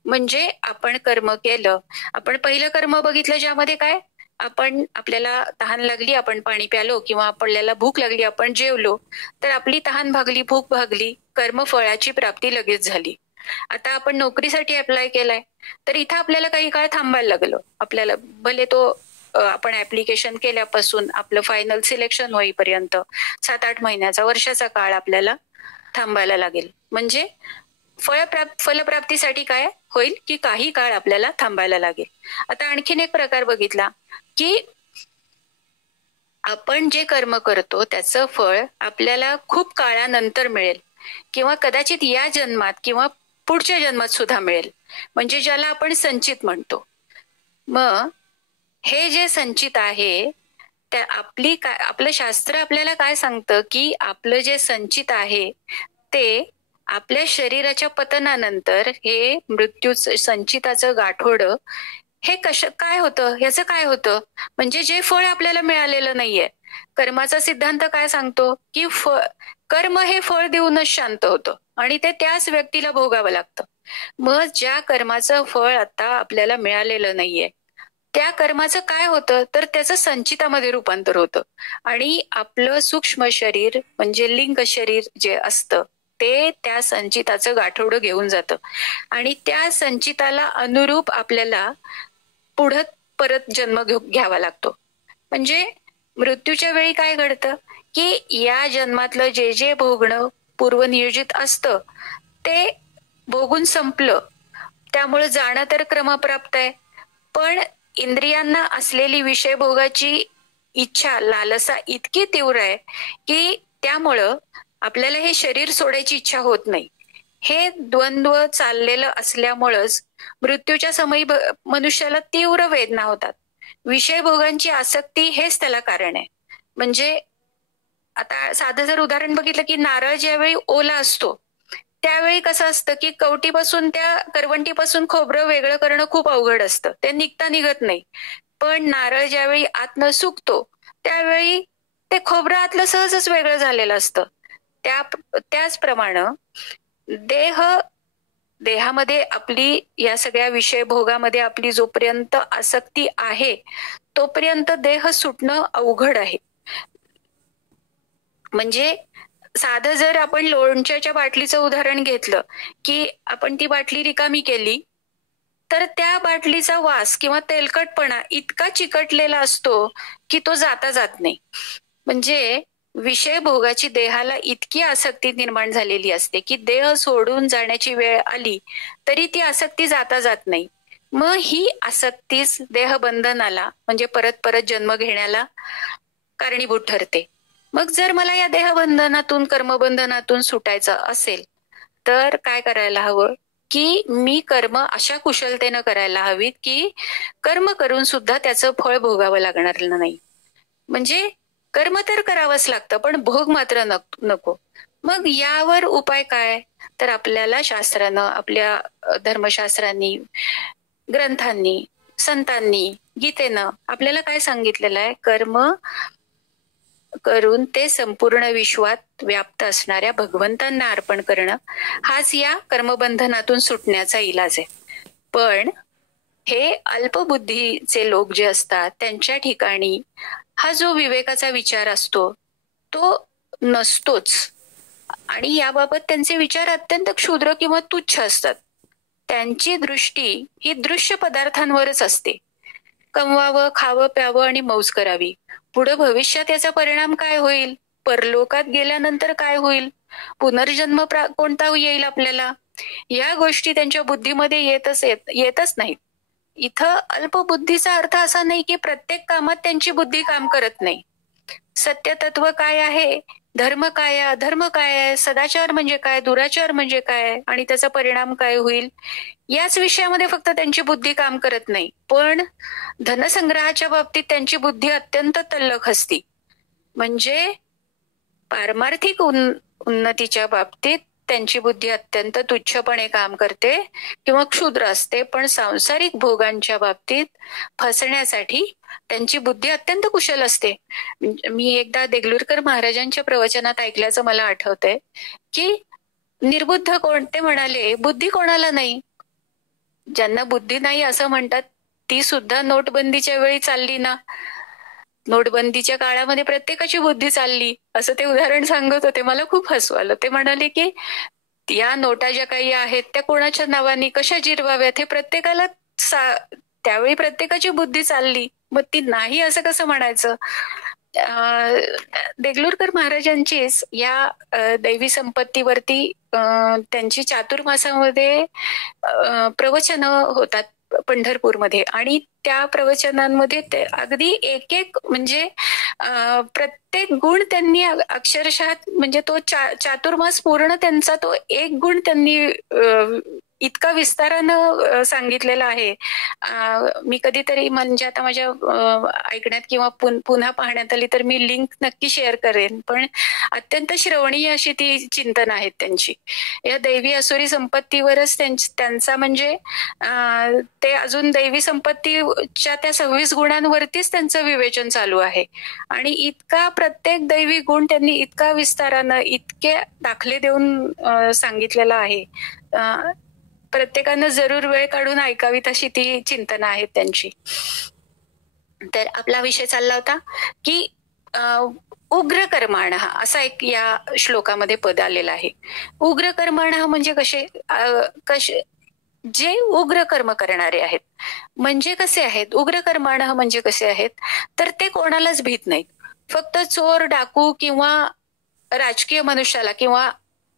म्हणजे आपण कर्म केलं, आपण पहिलं कर्म बघितलं ज्यामध्ये काय, आपल्याला तहान लागली, आपण पाणी प्यालो, किंवा आपल्याला भूक लागली, आपण जेवलो, तर आपली तहान भागली, भूक भागली, कर्मफळाची प्राप्ती लगेच झाली. आता आपण नोकरीसाठी अप्लाय केलाय, तर इथं आपल्याला काही काळ थांबायला लागलं. आपल्याला भले तो आपण ऍप्लिकेशन केल्यापासून आपलं फायनल सिलेक्शन होईपर्यंत 7-8 महिन्याचा, वर्षाचा काळ आपल्याला थांबायला लागेल. म्हणजे फलप्राप्तीसाठी काय होईल की काही काळ आपल्याला थांबायला लागेल. आता आणखीन एक प्रकार बघितला की आपण जे कर्म करतो त्याचं फळ आपल्याला खूप काळानंतर मिळेल, किंवा कदाचित या जन्मात किंवा पुढच्या जन्मात सुद्धा मिळेल. म्हणजे ज्याला आपण संचित म्हणतो. मग हे जे संचित आहे, त्या आपलं शास्त्र आपल्याला काय सांगतं की आपलं जे संचित आहे ते आपल्या शरीराच्या पतनानंतर हे मृत्यू संचिताचं गाठोडं हे काय होतं, ह्याचं काय होतं, म्हणजे जे फळ आपल्याला मिळालेलं नाहीये. कर्माचा सिद्धांत काय सांगतो की कर्म हे फळ देऊनच शांत होतं आणि ते त्याच व्यक्तीला भोगावं लागतं. मग ज्या कर्माचं फळ आता आपल्याला मिळालेलं नाहीये त्या कर्माचं काय होतं, तर त्याचं संचितामध्ये रूपांतर होतं आणि आपलं सूक्ष्म शरीर म्हणजे लिंग शरीर जे असतं ते त्या संचिताचं गाठोडं घेऊन जातं आणि त्या संचिताला अनुरूप आपल्याला पुढं परत जन्म घ्यावा लागतो. म्हणजे मृत्यूच्या वेळी काय घडतं की या जन्मातलं जे जे भोगणं पूर्वनियोजित असतं ते भोगून संपलं, त्यामुळे जाणं तर क्रमप्राप्त आहे, पण इंद्रियांना असलेली विषय भोगाची इच्छा, लालसा इतकी तीव्र आहे की त्यामुळं आपल्याला हे शरीर सोडायची इच्छा होत नाही. हे द्वंद्व चाललेलं असल्यामुळंच मृत्यूच्या समयी मनुष्याला तीव्र वेदना होतात. विषय भोगांची आसक्ती हेच त्याला कारण आहे. म्हणजे आता साधं जर उदाहरण बघितलं की नारळ ज्यावेळी ओला असतो त्यावेळी कसं असतं की कवटीपासून त्या करवंटीपासून खोबरं वेगळं करणं खूप अवघड असतं, ते निघत नाही. पण नारळ ज्यावेळी आतनं सुकतो त्यावेळी ते खोबरं आतलं सहजच वेगळं झालेलं असतं. त्याचप्रमाणे देहामध्ये आपली या सगळ्या विषय भोगामध्ये आपली जोपर्यंत आसक्ती आहे तोपर्यंत देह सुटणं अवघड आहे. म्हणजे साधं जर आपण लोणच्याच्या बाटलीचं उदाहरण घेतलं की आपण ती बाटली रिकामी केली तर त्या बाटलीचा वास किंवा तेलकटपणा इतका चिकटलेला असतो की तो जाता जात नाही. म्हणजे विषय भोगाची देहाला इतकी आसक्ती निर्माण झालेली असते की देह सोडून जाण्याची वेळ आली तरी ती आसक्ती जाता जात नाही. मग ही आसक्तीच देहबंधनाला म्हणजे परत परत जन्म घेण्याला कारणीभूत ठरते. मग जर मला या देहबंधनातून कर्मबंधनातून सुटायचं असेल तर काय करायला हवं की मी कर्म अशा कुशलतेनं करायला हवीत की कर्म करून सुद्धा त्याचं फळ भोगावं लागणार नाही. म्हणजे कर्म तर करावंच लागतं पण भोग मात्र नको. मग यावर उपाय काय, तर आपल्याला शास्त्रानं, आपल्या धर्मशास्त्रांनी, ग्रंथांनी, संतांनी, गीतेनं आपल्याला काय सांगितलेलं आहे, कर्म करून ते संपूर्ण विश्वात व्याप्त असणाऱ्या भगवंतांना अर्पण करणं हाच या कर्मबंधनातून सुटण्याचा इलाज आहे. पण हे अल्पबुद्धीचे लोक जे असतात त्यांच्या ठिकाणी हा जो विवेकाचा विचार असतो तो नसतोच आणि याबाबत त्यांचे विचार अत्यंत क्षुद्र किंवा तुच्छ असतात. त्यांची दृष्टी ही दृश्य पदार्थांवरच असते. कमवावं, खावं, प्यावं आणि मौज करावी. पुढे भविष्यात याचा परिणाम काय होईल, परलोकात गेल्यानंतर काय होईल, पुनर्जन्म कोणता येईल आपल्याला, या गोष्टी त्यांच्या बुद्धीमध्ये येतच नाहीत. इथं अल्पबुद्धीचा अर्थ असा नाही की प्रत्येक कामात त्यांची बुद्धी काम करत नाही. सत्यतत्व काय आहे, धर्म काय आहे, अधर्म काय आहे, सदाचार म्हणजे काय, दुराचार म्हणजे काय आणि त्याचा परिणाम काय होईल, याच विषयामध्ये फक्त त्यांची बुद्धी काम करत नाही. पण धनसंग्रहाच्या बाबतीत त्यांची बुद्धी अत्यंत तल्लख असती. म्हणजे पारमार्थिक उन्नतीच्या बाबतीत त्यांची बुद्धी अत्यंत तुच्छपणे काम करते किंवा क्षुद्र असते, पण सांसारिक भोगांच्या बाबतीत फसण्यासाठी त्यांची बुद्धी अत्यंत कुशल असते. मी एकदा देगलूरकर महाराजांच्या प्रवचनात ऐकल्याचं मला आठवतंय की निर्बुद्ध कोण ते म्हणाले, बुद्धी कोणाला नाही. ज्यांना बुद्धी नाही असं म्हणतात ती सुद्धा नोटबंदीच्या वेळी चालली ना. नोटबंदीच्या काळामध्ये प्रत्येकाची बुद्धी चालली असं ते उदाहरण सांगत होते. मला खूप हसू आलं. ते म्हणाले की या नोटा ज्या काही आहेत त्या कोणाच्या नावाने कशा जिरवाव्यात हे प्रत्येकाला त्यावेळी प्रत्येकाची बुद्धी चालली, मग ती नाही असं कसं म्हणायचं. देगलूरकर महाराजांचीच या दैवी संपत्तीवरती त्यांची चातुर्मासामध्ये प्रवचनं होतात पंढरपूरमध्ये, आणि त्या प्रवचनांमध्ये ते अगदी एक एक म्हणजे प्रत्येक गुण त्यांनी अक्षरशः म्हणजे तो चातुर्मास पूर्ण त्यांचा तो एक गुण त्यांनी इतका विस्तारानं सांगितलेला आहे. मी कधीतरी म्हणजे आता माझ्या ऐकण्यात किंवा पुन्हा पाहण्यात आली तर मी लिंक नक्की शेअर करेन, पण अत्यंत श्रवणीय अशी ती चिंतन आहेत त्यांची. या दैवी असुरी संपत्तीवरच त्यांचा म्हणजे ते अजून दैवी संपत्तीच्या त्या 26 गुणांवरतीच त्यांचं विवेचन चालू आहे. आणि इतका प्रत्येक दैवी गुण त्यांनी इतका विस्तारानं इतके दाखले देऊन सांगितलेला आहे. प्रत्येकानं जरूर वेळ काढून ऐकावीत अशी ती चिंतन आहेत त्यांची. तर आपला विषय चालला होता की उग्र कर्माण असा एक या श्लोकामध्ये पद आलेला आहे. उग्र कर्माण म्हणजे कसे जे उग्र कर्म करणारे आहेत. म्हणजे कसे आहेत उग्र कर्माण म्हणजे कसे आहेत, तर ते कोणालाच भीत नाहीत. फक्त चोर डाकू किंवा राजकीय मनुष्याला किंवा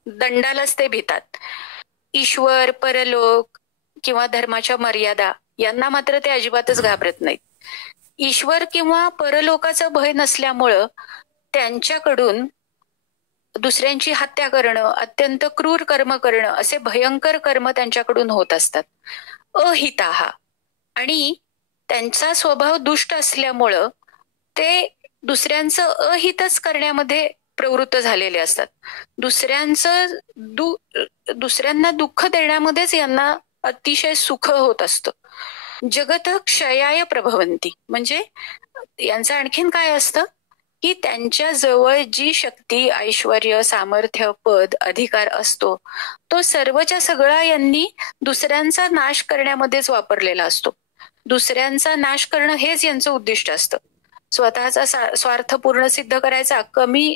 दंडालाच ते भीतात. ईश्वर, परलोक किंवा धर्माच्या मर्यादा यांना मात्र ते अजिबातच घाबरत नाहीत. ईश्वर किंवा परलोकाचं भय नसल्यामुळं त्यांच्याकडून दुसऱ्यांची हत्या करणं, अत्यंत क्रूर कर्म करणं असे भयंकर कर्म त्यांच्याकडून होत असतात. अहिताहा, आणि त्यांचा स्वभाव दुष्ट असल्यामुळं ते दुसऱ्यांचं अहितच करण्यामध्ये प्रवृत्त झालेले असतात. दुसऱ्यांना दुःख देण्यामध्येच यांना अतिशय सुख होत असतं. जगत क्षयाय प्रभवंती म्हणजे यांचं आणखीन काय असतं की त्यांच्या जवळ जी शक्ती, ऐश्वर्य, सामर्थ्य, पद, अधिकार असतो तो सर्वच्या सगळा यांनी दुसऱ्यांचा नाश करण्यामध्येच वापरलेला असतो. दुसऱ्यांचा नाश करणं हेच यांचं उद्दिष्ट असतं. स्वतःचा स्वार्थ पूर्ण सिद्ध करायचा. कमी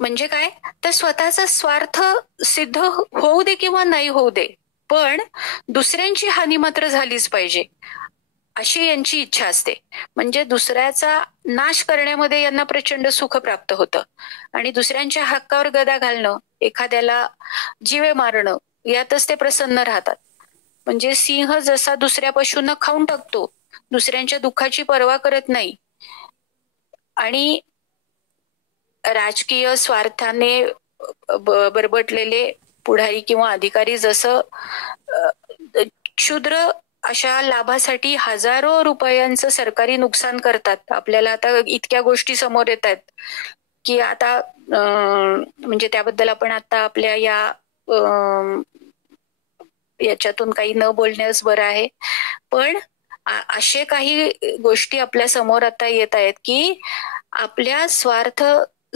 म्हणजे काय तर स्वतःचा स्वार्थ सिद्ध होऊ दे किंवा नाही होऊ दे, पण दुसऱ्यांची हानी मात्र झालीच पाहिजे अशी यांची इच्छा असते. म्हणजे दुसऱ्याचा नाश करण्यामध्ये यांना प्रचंड सुख प्राप्त होतं. आणि दुसऱ्यांच्या हक्कावर गदा घालणं, एखाद्याला जीवे मारणं यातच ते प्रसन्न राहतात. म्हणजे सिंह जसा दुसऱ्या पशूंना खाऊन टाकतो, दुसऱ्यांच्या दुःखाची पर्वा करत नाही. आणि राजकीय स्वार्थाने बरबटलेले पुढारी किंवा अधिकारी जसं क्षुद्र अशा लाभासाठी हजारो रुपयांचं सरकारी नुकसान करतात. आपल्याला आता इतक्या गोष्टी समोर येत आहेत की आता म्हणजे त्याबद्दल आपण आता आपल्या याच्यातून काही न बोलण्यास बरं आहे. पण असे काही गोष्टी आपल्या समोर आता येत आहेत की आपल्या स्वार्थ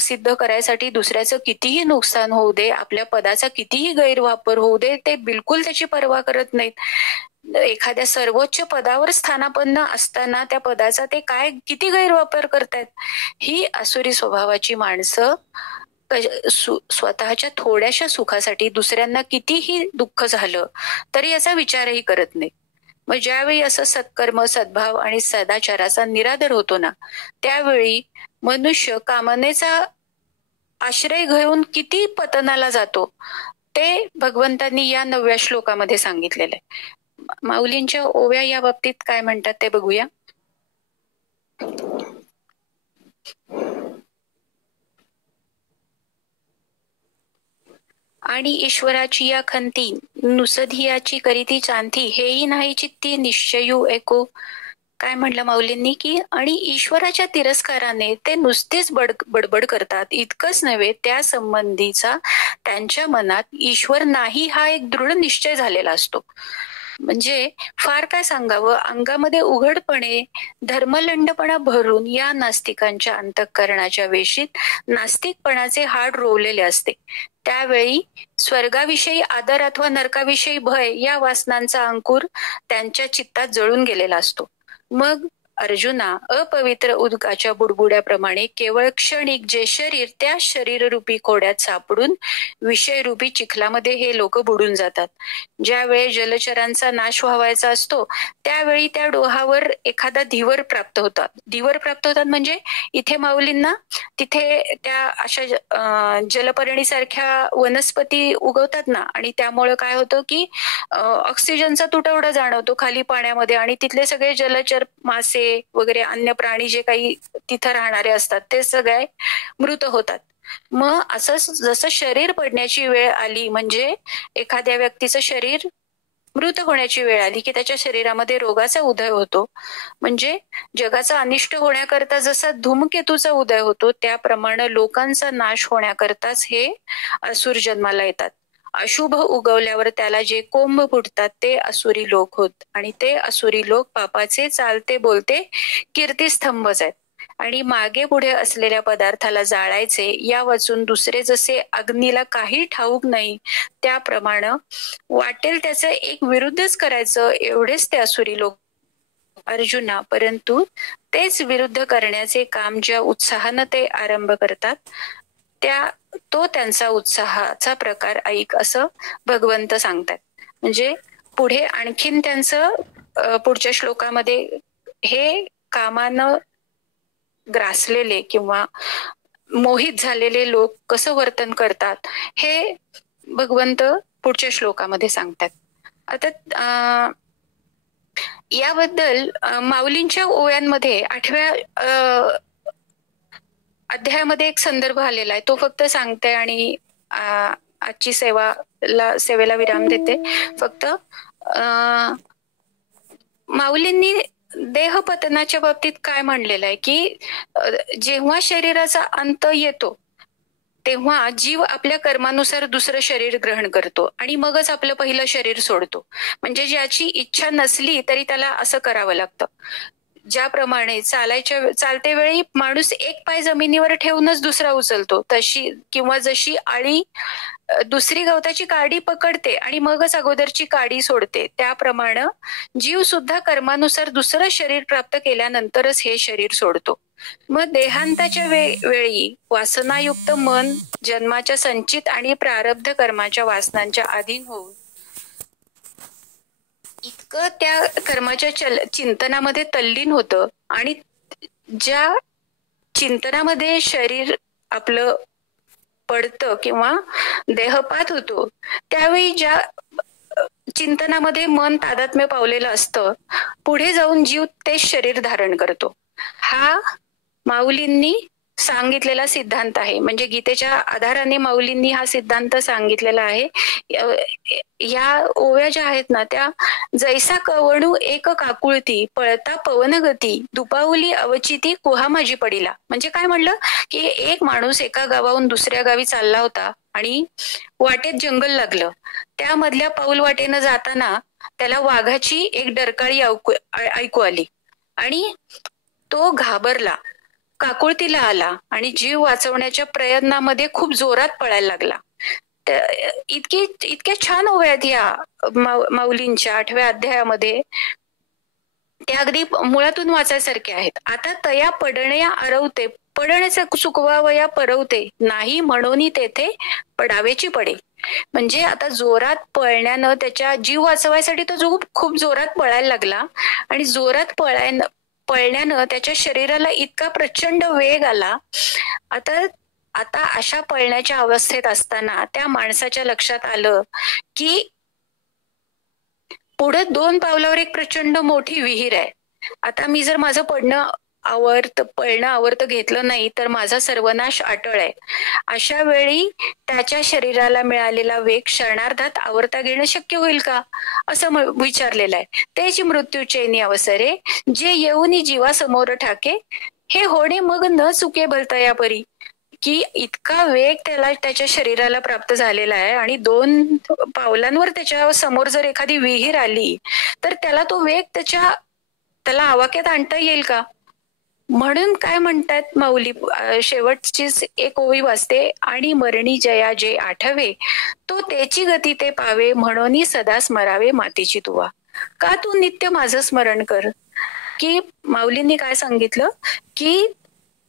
सिद्ध करायसाठी दुसऱ्याचं कितीही नुकसान होऊ दे, आपल्या पदाचा कितीही गैरवापर होऊ दे, ते बिलकुल त्याची पर्वा करत नाहीत. एखाद्या सर्वोच्च पदावर स्थानापन्न असताना त्या पदाचा ते काय किती गैरवापर करतायत. ही असुरी स्वभावाची माणसं स्वतःच्या थोड्याशा सुखासाठी दुसऱ्यांना कितीही दुःख झालं तरी याचा विचारही करत नाही. मग ज्यावेळी असं सत्कर्म, सद्भाव आणि सदाचाराचा निरादर होतो ना, त्यावेळी मनुष्य कामनेचा आश्रय घेऊन किती पतनाला जातो ते भगवंतांनी या 9व्या श्लोकामध्ये सांगितलेलं आहे. माऊलींच्या ओव्या या बाबतीत काय म्हणतात ते बघूया. आणि ईश्वराची या खंती नुसधियाची करीती चांती, हेही नाही चित्ती निश्चयू एको. काय म्हणलं माऊलींनी की आणि ईश्वराच्या तिरस्काराने ते नुसतेच बडबड करतात. इतकंच नव्हे, त्या संबंधीचा त्यांच्या मनात ईश्वर नाही हा एक दृढ निश्चय झालेला असतो. म्हणजे फार काय सांगावं, अंगामध्ये उघडपणे धर्मलंडपणा भरून या नास्तिकांच्या अंतःकरणाच्या वेशीत नास्तिकपणाचे हाड रोवलेले असते. त्यावेळी स्वर्गाविषयी आदर अथवा नरकाविषयी भय या वासनांचा अंकुर त्यांच्या चित्तात जळून गेलेला असतो. मग अर्जुना, अपवित्र उदकाच्या बुडबुड्याप्रमाणे केवळ क्षणिक जे शरीर त्या शरीररूपी खोड्यात सापडून विषयरूपी चिखलामध्ये हे लोक बुडून जातात. ज्यावेळी जलचरांचा नाश व्हावायचा असतो त्यावेळी त्या डोहावर एखादा धीवर प्राप्त होतात. धीवर प्राप्त होतात म्हणजे इथे माऊलींना तिथे त्या अशा जलपर्णीसारख्या वनस्पती उगवतात ना, आणि त्यामुळे काय होतं की ऑक्सिजनचा तुटवडा जाणवतो खाली पाण्यामध्ये, आणि तिथले सगळे जलचर, मासे वगैरे अन्य प्राणी जे काही तिथं राहणारे असतात ते सगळे मृत होतात. मग असं जसं शरीर पडण्याची वेळ आली, म्हणजे एखाद्या व्यक्तीचं शरीर मृत होण्याची वेळ आली की त्याच्या शरीरामध्ये रोगाचा उदय होतो. म्हणजे जगाचा अनिष्ट होण्याकरता जसा धूमकेतूचा उदय होतो त्याप्रमाणे लोकांचा नाश होण्याकरताच हे असुर जन्माला येतात. अशुभ उगवल्यावर त्याला जे कोंब फुटतात ते असुरी लोक होत, आणि ते असुरी लोक पापाचे चालते बोलते कीर्तिस्तंभच आहेत. आणि मागे पुढे असलेल्या पदार्थाला जाळायचे या वाचून दुसरे जसे अग्नीला काही ठाऊक नाही त्याप्रमाणे वाटेल त्याचं एक विरुद्धच करायचं एवढेच ते असुरी लोक अर्जुना. परंतु तेच विरुद्ध करण्याचे काम ज्या उत्साहानं ते आरंभ करतात तो त्यांचा उत्साहाचा प्रकार ऐक असं भगवंत सांगतात. म्हणजे पुढे आणखीन त्यांचं पुढच्या श्लोकामध्ये हे कामानं ग्रासलेले किंवा मोहित झालेले लोक कसं वर्तन करतात हे भगवंत पुढच्या श्लोकामध्ये सांगतात. आता याबद्दल माऊलींच्या ओव्यांमध्ये 8व्या अध्यायामध्ये एक संदर्भ आलेला आहे, तो फक्त सांगते आणि आजची सेवेला विराम देते. फक्त माऊलींनी देहपतनाच्या बाबतीत काय म्हणलेलं आहे की जेव्हा शरीराचा अंत येतो तेव्हा जीव आपल्या कर्मानुसार दुसरं शरीर ग्रहण करतो आणि मगच आपलं पहिलं शरीर सोडतो. म्हणजे ज्याची इच्छा नसली तरी त्याला असं करावं लागतं. ज्याप्रमाणे चालते वेळी माणूस एक पाय जमिनीवर ठेवूनच दुसरा उचलतो, तशी किंवा जशी आळी दुसरी गवताची काडी पकडते आणि मगच अगोदरची काडी सोडते, त्याप्रमाणे जीव सुद्धा कर्मानुसार दुसरं शरीर प्राप्त केल्यानंतरच हे शरीर सोडतो. मग देहांताच्या वेळी वासनायुक्त मन जन्माच्या संचित आणि प्रारब्ध कर्माच्या वासनांच्या अधीन होऊन इतकं त्या कर्माच्या चिंतनामध्ये तल्लीन होतं, आणि ज्या चिंतनामध्ये शरीर आपलं पडतं किंवा देहपात होतो त्यावेळी ज्या चिंतनामध्ये मन तादात्म्य पावलेलं असतं पुढे जाऊन जीव तेच शरीर धारण करतो. हा माऊलींनी सांगितलेला सिद्धांत आहे. म्हणजे गीतेच्या आधाराने माऊलींनी हा सिद्धांत सांगितलेला आहे. या ओव्या ज्या आहेत ना त्या जैसा कवणू एक काकुळती पळता पवन गती दुपावली अवचिती कुहा माझी पडिला. म्हणजे काय म्हणलं की एक माणूस एका गावाहून दुसऱ्या गावी चालला होता आणि वाटेत जंगल लागलं. त्यामधल्या पाऊल वाटेनं जाताना त्याला वाघाची एक डरकाळी ऐकू आली आणि तो घाबरला, काकुळतीला आला आणि जीव वाचवण्याच्या प्रयत्नामध्ये खूप जोरात पळायला लागला. इतक्या छान ओव्या आहेत या माऊलींच्या 8व्या अध्यायामध्ये, त्या अगदी मुळातून वाचायसारख्या आहेत. आता तया पडणया अरवते पडण्याचा चुकवावया परवते नाही म्हणून तेथे पडावेची पडे. म्हणजे आता जोरात पळण्यानं त्याच्या जीव वाचवायसाठी तो खूप जोरात पळायला लागला आणि जोरात पळण्यानं त्याच्या शरीराला इतका प्रचंड वेग आला. आता अशा पळण्याच्या अवस्थेत असताना त्या माणसाच्या लक्षात आलं की पुढे 2 पावलावर एक प्रचंड मोठी विहीर आहे. आता मी जर माझं पडणं पळणं आवर्त घेतलं नाही तर माझा सर्वनाश अटळ आहे. अशा वेळी त्याच्या शरीराला मिळालेला वेग क्षणार्धात आवर्ता घेणं शक्य होईल का, असं विचारलेलं आहे. त्याची मृत्यूचेनी अवसरे जे येऊनी जीवा समोर ठाके, हे होणे मग न चुके भलता या परी. की इतका वेग त्याच्या शरीराला प्राप्त झालेला आहे आणि 2 पावलांवर त्याच्या समोर जर एखादी विहीर आली तर त्याला तो वेग त्याला आवाक्यात आणता येईल का. म्हणून काय म्हणतात माऊली, शेवटचीच एक ओवी वाचते, आणि मरणी जया जे आठवे तो त्याची गती ते पावे, म्हणून सदा स्मरावे मातीची तुवा. का तू नित्य माझं स्मरण कर. की माऊलींनी काय सांगितलं की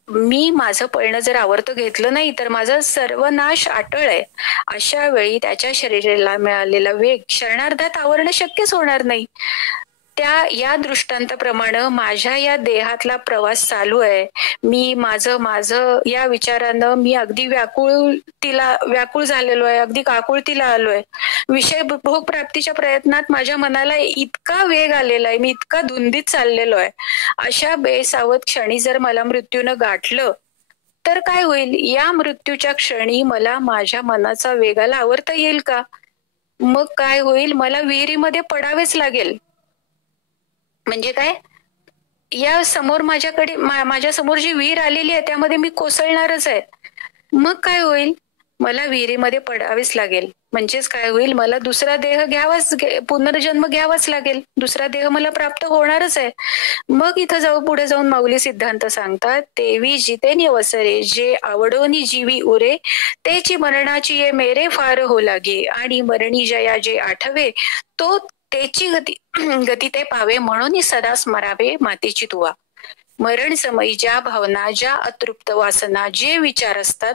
मी माझं पळणं जर आवर्त घेतलं नाही तर माझा सर्वनाश अटळ आहे. अशा वेळी त्याच्या शरीराला मिळालेला वेग क्षणार्धात आवरणं शक्यच होणार नाही. या दृष्टांताप्रमाणे माझ्या या देहातला प्रवास चालू आहे. मी माझं या विचारानं मी अगदी व्याकुळ झालेलो आहे, अगदी काकुळतीला आलोय. विषय भोग प्राप्तीच्या प्रयत्नात माझ्या मनाला इतका वेग आलेला आहे, मी इतका धुंदीत चाललेलो आहे. अशा बेसावध क्षणी जर मला मृत्यूनं गाठलं तर काय होईल. या मृत्यूच्या क्षणी मला माझ्या मनाचा वेगाला आवरता येईल का. मग काय होईल, मला विहिरीमध्ये पडावेच लागेल. म्हणजे काय, या समोर माझ्या समोर जी विहीर आलेली आहे त्यामध्ये मी कोसळणारच आहे. मग काय होईल, मला विहिरीमध्ये पडावेच लागेल. म्हणजेच काय होईल, मला दुसरा देह पुनर्जन्म घ्यावाच लागेल. दुसरा देह मला प्राप्त होणारच आहे. मग इथं पुढे जाऊन माऊली सिद्धांत सांगतात, तेवी जितेनी अवसरे जे आवडोनी जीवी उरे, तेची मरणाची ये मेरे फार हो लागे, आणि मरणी जया जे आठवे तो त्याची गती ते पावे, म्हणून सदा स्मरावे मातीची तुवा. मरण समयी ज्या भावना, ज्या अतृप्त वासना, जे विचार असतात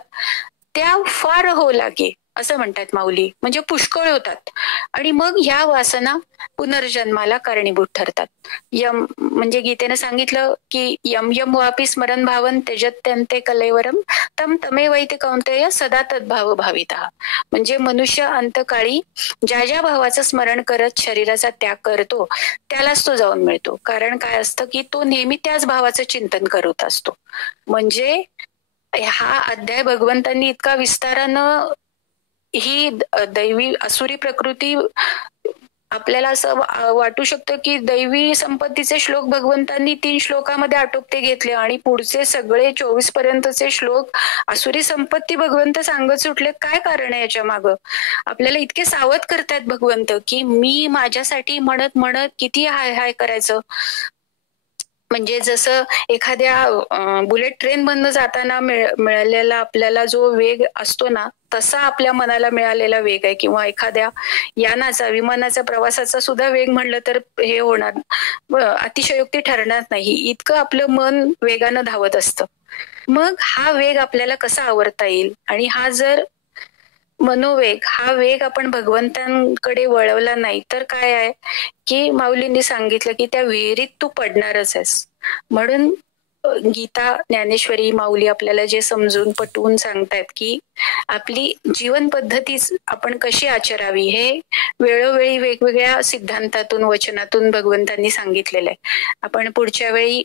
त्या फार हो लागे असं म्हणतात माऊली. म्हणजे पुष्कळ होतात आणि मग ह्या वासना पुनर्जन्माला कारणीभूत ठरतात. यम म्हणजे गीतेनं सांगितलं की यम यम वापी स्मरण भावन त्यजत्यन्ते कलेवरम तम तमेवैते कौंतेय सदा तद्भाव भाविता. म्हणजे मनुष्य अंतकाळी ज्या भावाचं स्मरण करत शरीराचा त्याग करतो त्यालाच तो जाऊन मिळतो. कारण काय असतं की तो नेहमी त्याच भावाचं चिंतन करत असतो. म्हणजे हा अध्याय भगवंतांनी इतका विस्तारानं ही दैवी असुरी प्रकृती, आपल्याला असं वाटू शकतं की दैवी संपत्तीचे श्लोक भगवंतांनी 3 श्लोकामध्ये आटोपते घेतले आणि पुढचे सगळे 24 पर्यंतचे श्लोक असुरी संपत्ती भगवंत सांगत सुटले. काय कारण आहे याच्या मागं. आपल्याला इतके सावध करतायत भगवंत की मी माझ्यासाठी म्हणत म्हणत किती हाय हाय करायचं. म्हणजे जसं एखाद्या बुलेट ट्रेन मधनं जाताना मिळालेला आपल्याला जो वेग असतो ना, तसा आपल्या मनाला मिळालेला वेग आहे. किंवा एखाद्या विमानाचा प्रवासाचा सुद्धा वेग म्हणलं तर हे होणार, अतिशयोक्ती ठरणार नाही. इतकं आपलं मन वेगानं धावत असतं. मग हा वेग आपल्याला कसा आवरता येईल. आणि हा जर मनोवेग, हा वेग आपण भगवंतांकडे वळवला नाही तर काय आहे की माऊलींनी सांगितलं की त्या विहिरीत तू पडणारच आहेस. म्हणून गीता, ज्ञानेश्वरी, माऊली आपल्याला जे समजून पटवून सांगतायत की आपली जीवन पद्धतीच आपण कशी आचरावी हे वेळोवेळी वेगवेगळ्या सिद्धांतातून, वचनातून भगवंतांनी सांगितलेलं आहे. आपण पुढच्या वेळी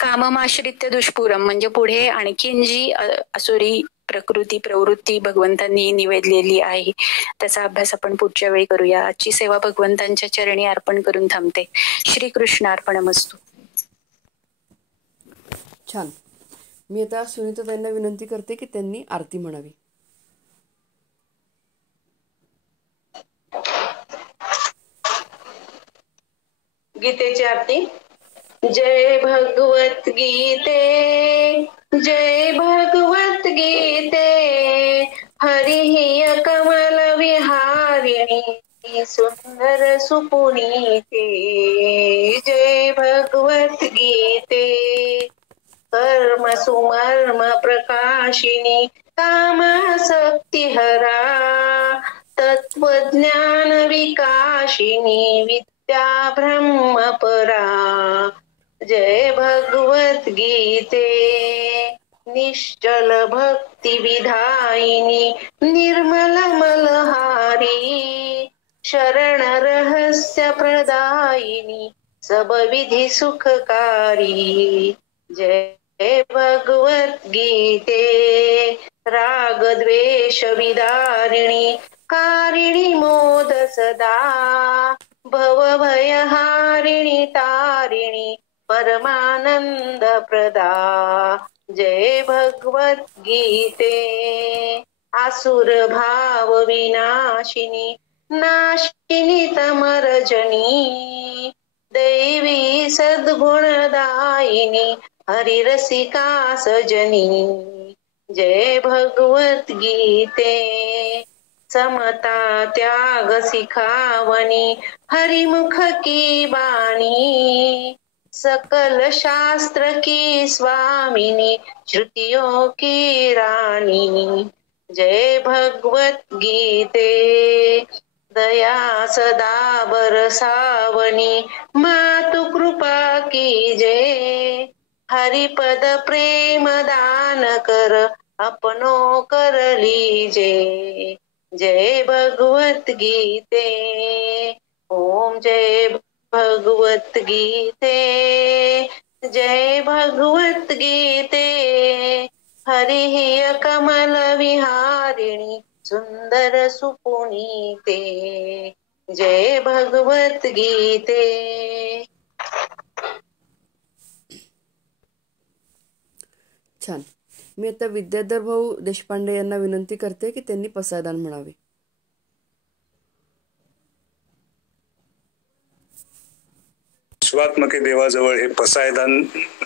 काममाश्रित्य दुष्पुरम म्हणजे पुढे आणखीन जी असुरी प्रवृत्ती भगवंतांनी निवेदलेली आहे त्याचा अभ्यास आपण पुढच्या वेळी करूया. आजची सेवा भगवंतांच्या चरणी अर्पण करून थांबते. श्रीकृष्ण अर्पणमस्तु. छान. मी आता सुनीताताईंना विनंती करते की त्यांनी आरती म्हणावी. गीतेची आरती. जय भगवत गीते, जय भगवत गीते, हरि ही कमल विहारिणी सुंदर सुपुनीते. जय भगवत गीते, कर्म सुमर्म प्रकाशिनी कामासक्ति हरा, तत्वज्ञान विकाशिनी विद्या ब्रह्म परा. जय भगवत गीते, निश्चल भक्ति विधायिनी निर्मल मलहारी, शरण रहस्य प्रदायिनी सब विधि सुखकारी. जय भगवत गीते. राग द्वेष विदारिणी कारिणी मोद सदा. भव भय हारिणी तारिणी परमानंद प्रदा. जय भगवत गीते. आसुर भाव विनाशिनी नाशिनी तमरजनी. दैवी सद्गुणदायिनी हरिरसिका सजनी. जय भगवत गीते. समता त्याग सिखावनी हरिमुख की बानी. सकल शास्त्र की स्वामिनी श्रुतियों की रानी. जय भगवत गीते. दया सदा बरसावनी मातु कृपा कीजे. हरिपद प्रेम दान कर अपनो कर लीजे. जय भगवत गीते. ओम जय भगवत गीते. जय भगवत गीते. हरिः कमल विहारिणी सुंदर सुपुनीते. जय भगवत गीते. छान. मी आता विद्याधर भाऊ देशपांडे यांना विनंती करते की त्यांनी पसायदान म्हणावे. विश्वात्मके देवाजवळ हे पसायदान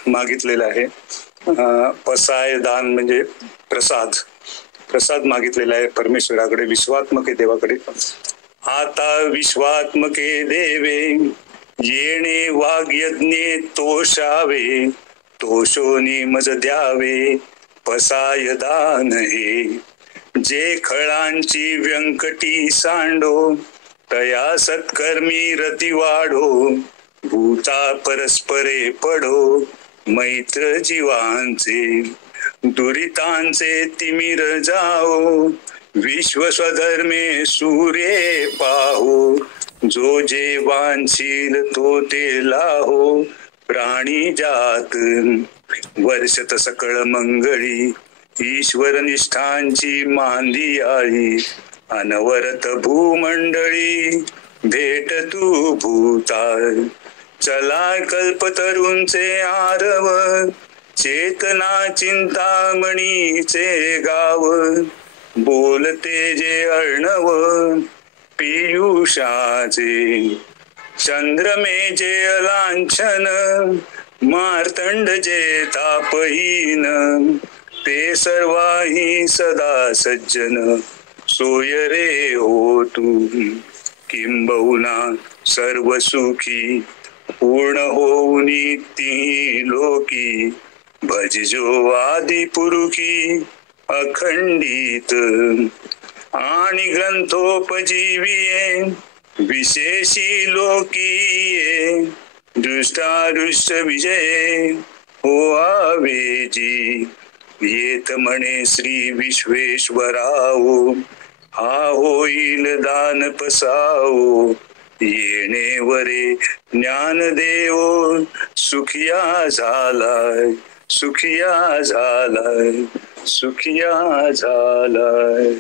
मागितलेलं आहे. पसायदान म्हणजे प्रसाद. प्रसाद मागितलेला आहे परमेश्वराकडे, विश्वात्मके देवाकडे. आता विश्वात्मके देवे येणे वाग्यज्ञे तोषावे. तोषोनी मज द्यावे पसायदान हे. जे खळांची व्यंकटी सांडो तया सत्कर्मी रती वाढो. भूता परस्परे पडो मैत्र जीवांचे. दुरितांचे तिमिर जाओ विश्व स्वधर्मे सूर्ये पाहो. जो जे वांछील तो ते लाहो प्राणी जात. वर्षत सकळ मंगळी ईश्वर निष्ठांची मांदी आई. अनवरत भूमंडळी भेट तू भूताल. चला कल्पतरूंचे आरव चेतना चिंतामणीचे गाव. बोलते जे अर्णव पियुषाचे. चंद्रमे जे अलांछन मार्तंड जे तापहीन. ते सर्वाही सदा सज्जन सोय रे हो तू. किंबहुना सर्व सुखी पूर्ण होऊनी ती लोकी. भजजो आदि पुरुषी अखंडित. आणि ग्रंथोपजीविये विशेषी लोकीये. दृष्टादृष्ट विजय हो आवेजी. येत म्हणे श्री विश्वेश्वराओ. हा होईल दान पसाओ. येणे वरे ज्ञानदेव सुखिया झालाय. सुखिया झालाय. सुखिया झालाय.